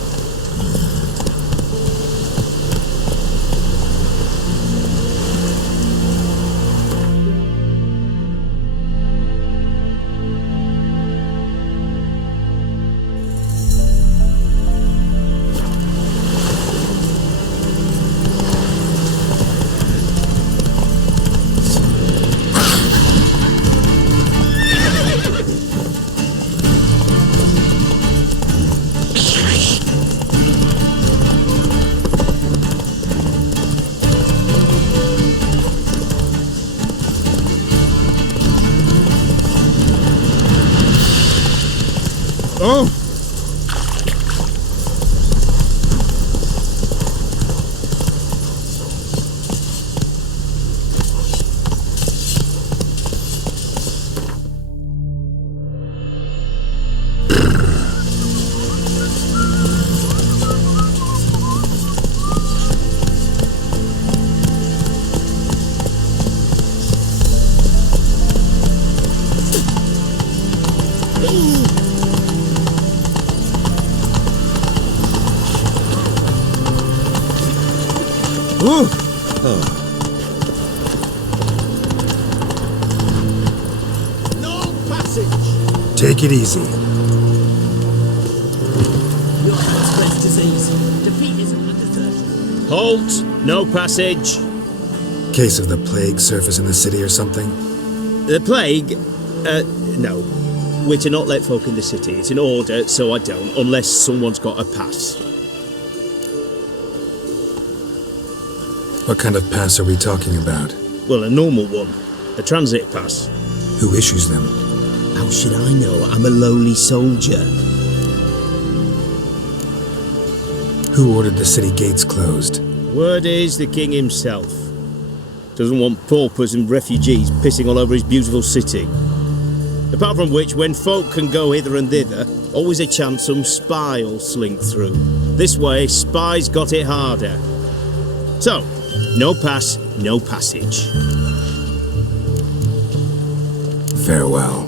Oh! No passage! Take it easy. Your hand spreads disease. Defeatism and desertion. Halt! No passage! Case of the plague surface in the city or something? The plague? No. We're to not let folk in the city. It's an order, so I don't, unless someone's got a pass. What kind of pass are we talking about? Well, a normal one. A transit pass. Who issues them? How should I know? I'm a lowly soldier. Who ordered the city gates closed? Word is the king himself. Doesn't want paupers and refugees pissing all over his beautiful city. Apart from which, when folk can go hither and thither, always a chance some spy will slink through. This way, spies got it harder. So, no pass, no passage. Farewell.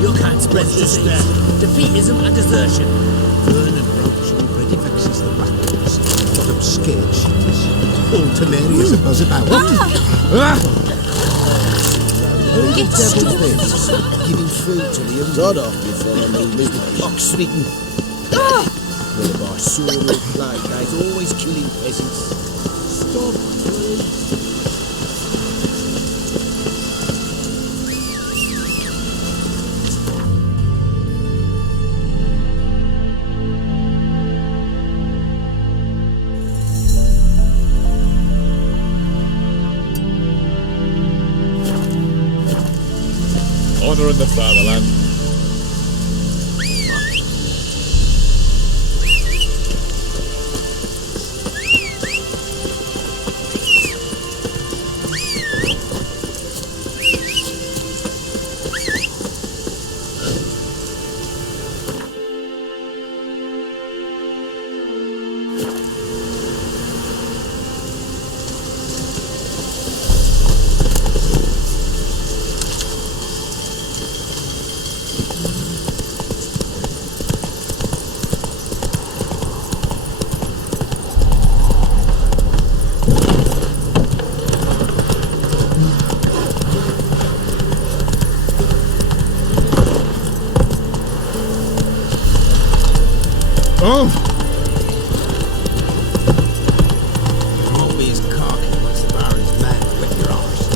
Your kind spreads disease. Defeatism and desertion. Vernon Roach already vexes the backwards. What them scared shitters. All Tenerias a buzz about. Get Devil this. Giving food to the unrod off you fellow with the ox sweeten. Well, if I saw it like that, always killing peasants. Stop, please. Honor in the fatherland. Oh! You won't be as cocky once the Baron's mad with your arse.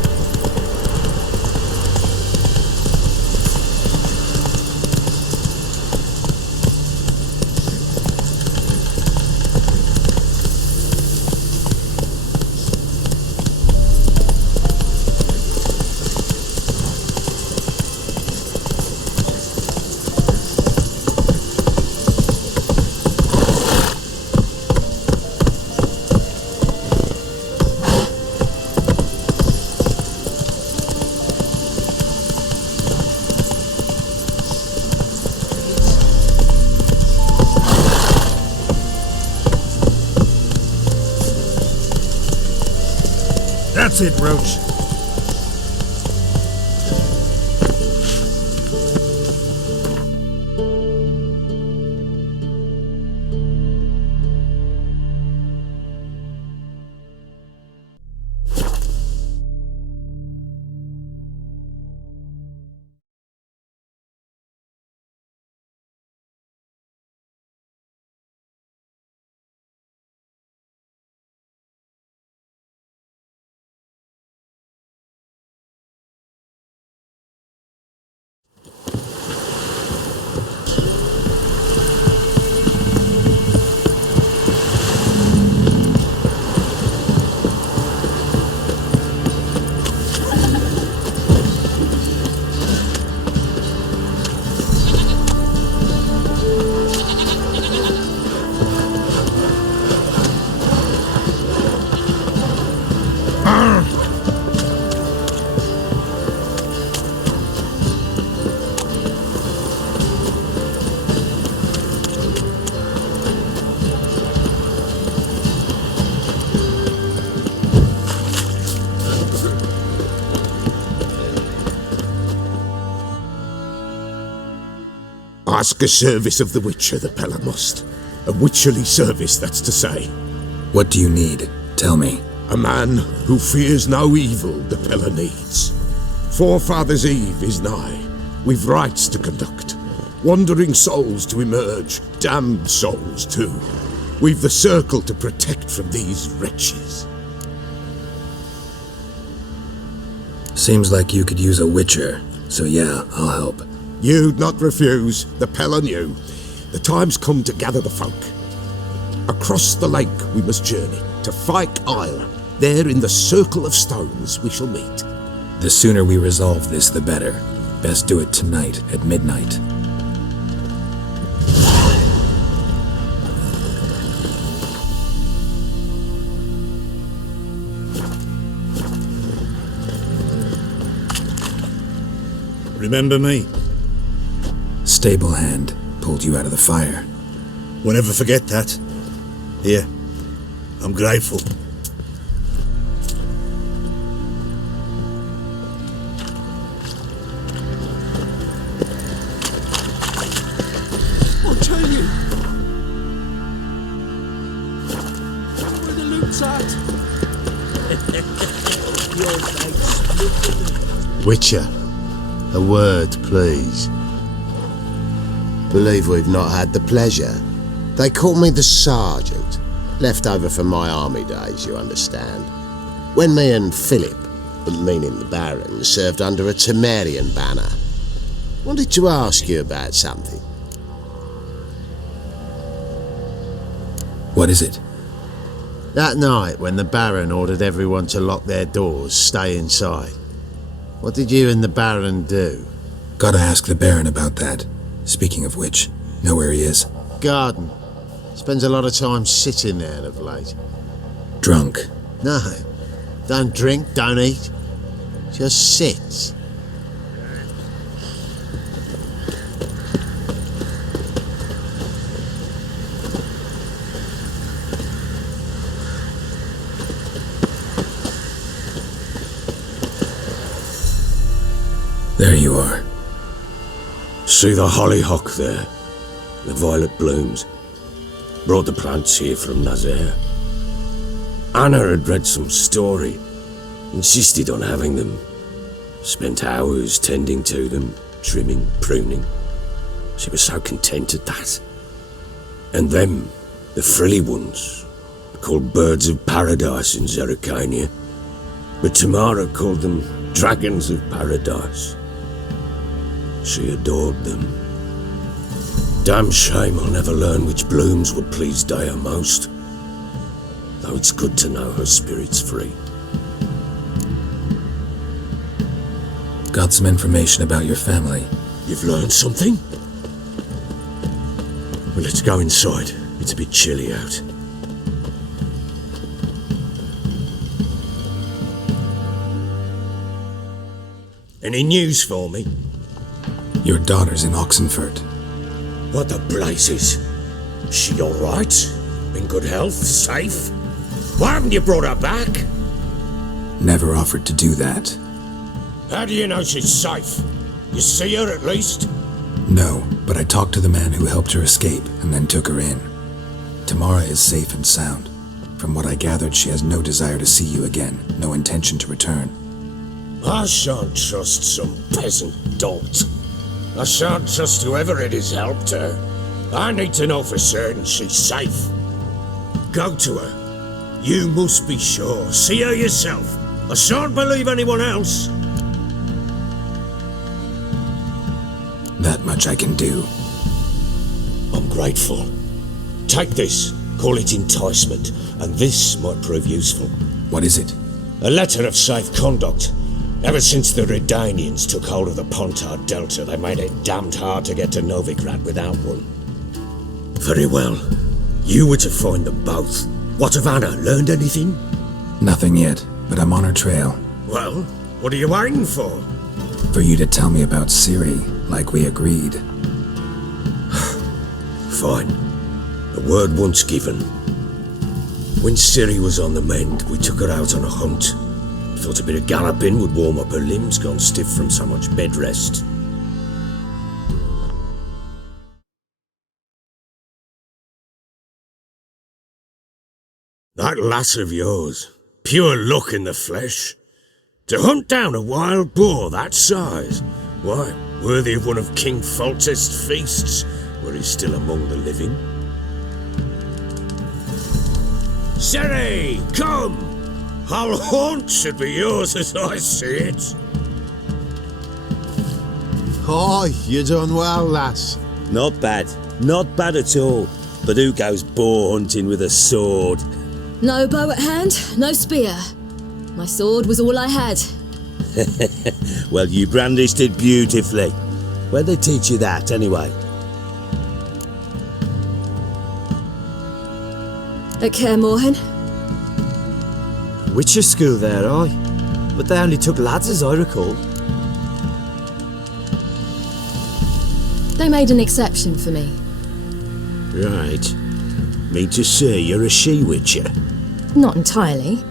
That's it, Roach. Ask a service of the Witcher, the Pella must. A witcherly service, that's to say. What do you need? Tell me. A man who fears no evil the Pella needs. Forefathers' Eve is nigh. We've rites to conduct. Wandering souls to emerge. Damned souls, too. We've the circle to protect from these wretches. Seems like you could use a witcher, so yeah, I'll help. You'd not refuse, the Pella knew. The time's come to gather the folk. Across the lake we must journey, to Fyke Isle. There in the circle of stones we shall meet. The sooner we resolve this, the better. Best do it tonight at midnight. Remember me? Stable hand pulled you out of the fire. We'll never forget that. Here, I'm grateful. I'll tell you. Where the loot's at. Your face. Witcher, a word, please. Believe we've not had the pleasure. They call me the Sergeant. Left over from my army days, you understand. When me and Philip, meaning the Baron, served under a Temerian banner. Wanted to ask you about something. What is it? That night when the Baron ordered everyone to lock their doors, stay inside. What did you and the Baron do? Gotta ask the Baron about that. Speaking of which, know where he is? Garden. Spends a lot of time sitting there of late. Drunk. No. Don't drink, don't eat. Just sits. There you are. See the hollyhock there? The violet blooms. Brought the plants here from Nazaire. Anna had read some story. Insisted on having them. Spent hours tending to them, trimming, pruning. She was so content at that. And them, the frilly ones, are called birds of paradise in Zerrikania. But Tamara called them dragons of paradise. She adored them. Damn shame I'll never learn which blooms would please Dea most. Though it's good to know her spirit's free. Got some information about your family. You've learned something? Well, let's go inside. It's a bit chilly out. Any news for me? Your daughter's in Oxenfurt. What the blazes? She all right? In good health? Safe? Why haven't you brought her back? Never offered to do that. How do you know she's safe? You see her at least? No, but I talked to the man who helped her escape and then took her in. Tamara is safe and sound. From what I gathered, she has no desire to see you again, no intention to return. I shan't trust some peasant dolt. I shan't trust whoever it is helped her. I need to know for certain she's safe. Go to her. You must be sure. See her yourself. I shan't believe anyone else. That much I can do. I'm grateful. Take this. Call it enticement. And this might prove useful. What is it? A letter of safe conduct. Ever since the Redanians took hold of the Pontar Delta, they made it damned hard to get to Novigrad without one. Very well. You were to find them both. What of Anna? Learned anything? Nothing yet, but I'm on her trail. Well, what are you waiting for? For you to tell me about Ciri, like we agreed. Fine. The word once given. When Ciri was on the mend, we took her out on a hunt. Thought a bit of galloping would warm up her limbs, gone stiff from so much bed rest. That lass of yours, pure luck in the flesh. To hunt down a wild boar that size, why, worthy of one of King Foltest's feasts, where he's still among the living. Ciri, come! Hull haunt should be yours as I see it. Oh, you done well, lass. Not bad. Not bad at all. But who goes boar hunting with a sword? No bow at hand, no spear. My sword was all I had. Well, you brandished it beautifully. Where'd they teach you that, anyway? At Kaer Morhen. Witcher school there, aye. But they only took lads, as I recall. They made an exception for me. Right. Mean to say you're a she-witcher? Not entirely.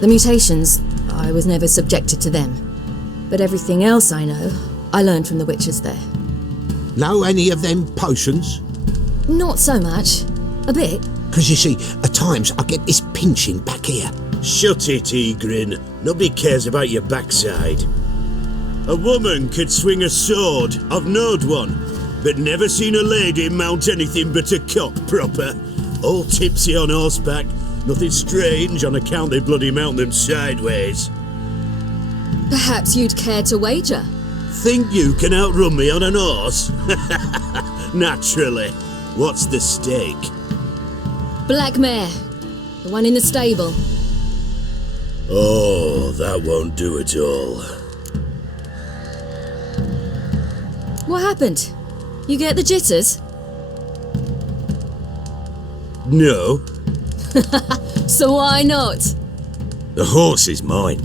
The mutations, I was never subjected to them. But everything else I know, I learned from the witches there. Know any of them potions? Not so much. A bit. Because you see, at times I get this pinching back here. Shut it, Egrin. Nobody cares about your backside. A woman could swing a sword. I've knowed one. But never seen a lady mount anything but a cock proper. All tipsy on horseback. Nothing strange on account they bloody mount them sideways. Perhaps you'd care to wager? Think you can outrun me on an horse? Naturally. What's the stake? Black mare. The one in the stable. Oh, that won't do at all. What happened? You get the jitters? No. So why not? The horse is mine.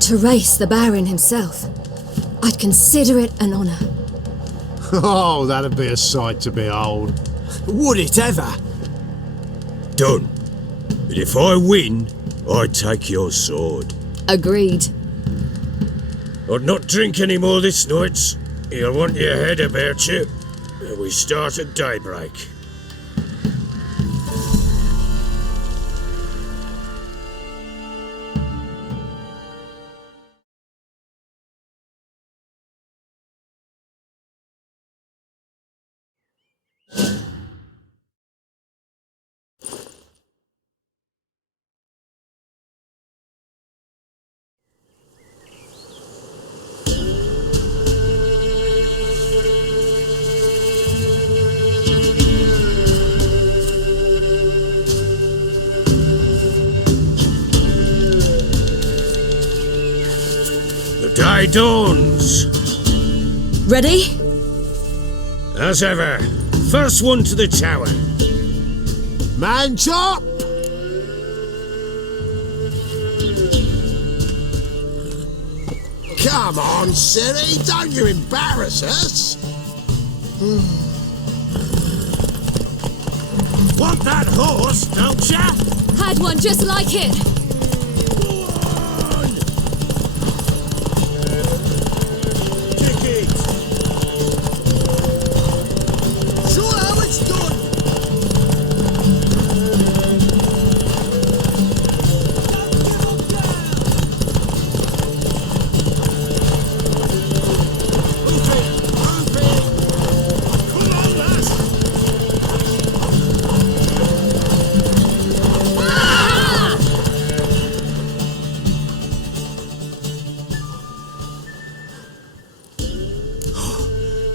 To race the Baron himself. I'd consider it an honour. Oh, that'd be a sight to behold. Would it ever? Done. But if I win, I take your sword. Agreed. I'd not drink any more this night. You'll want your head about you. We start at daybreak. The day dawns. Ready? As ever, first one to the tower. Man chop! Come on, Siri, don't you embarrass us. Want that horse, don't ya? Had one just like it. Ticket. Show how it's done.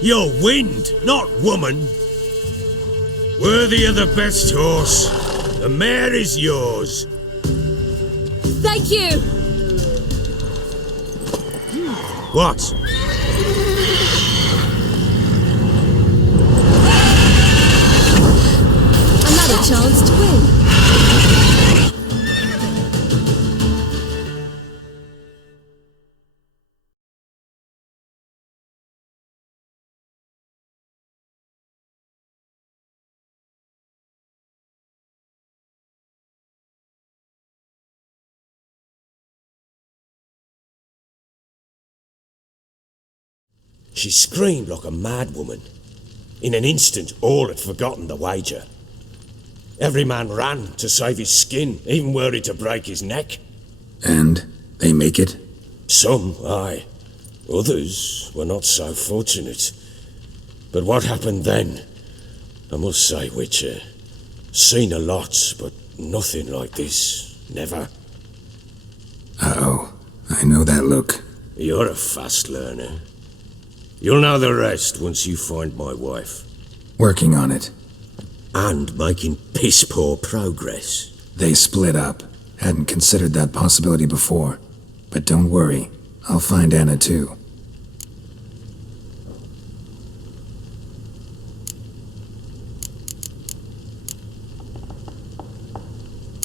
You're wind, not woman. Worthy of the best horse. The mare is yours. Thank you. What? Another chance to win. She screamed like a mad woman. In an instant, all had forgotten the wager. Every man ran to save his skin, even worried to break his neck. And they make it? Some, aye. Others were not so fortunate. But what happened then? I must say, Witcher, seen a lot, but nothing like this. Never. Uh-oh. I know that look. You're a fast learner. You'll know the rest once you find my wife. Working on it. And making piss-poor progress. They split up. Hadn't considered that possibility before. But don't worry. I'll find Anna too.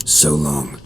So long.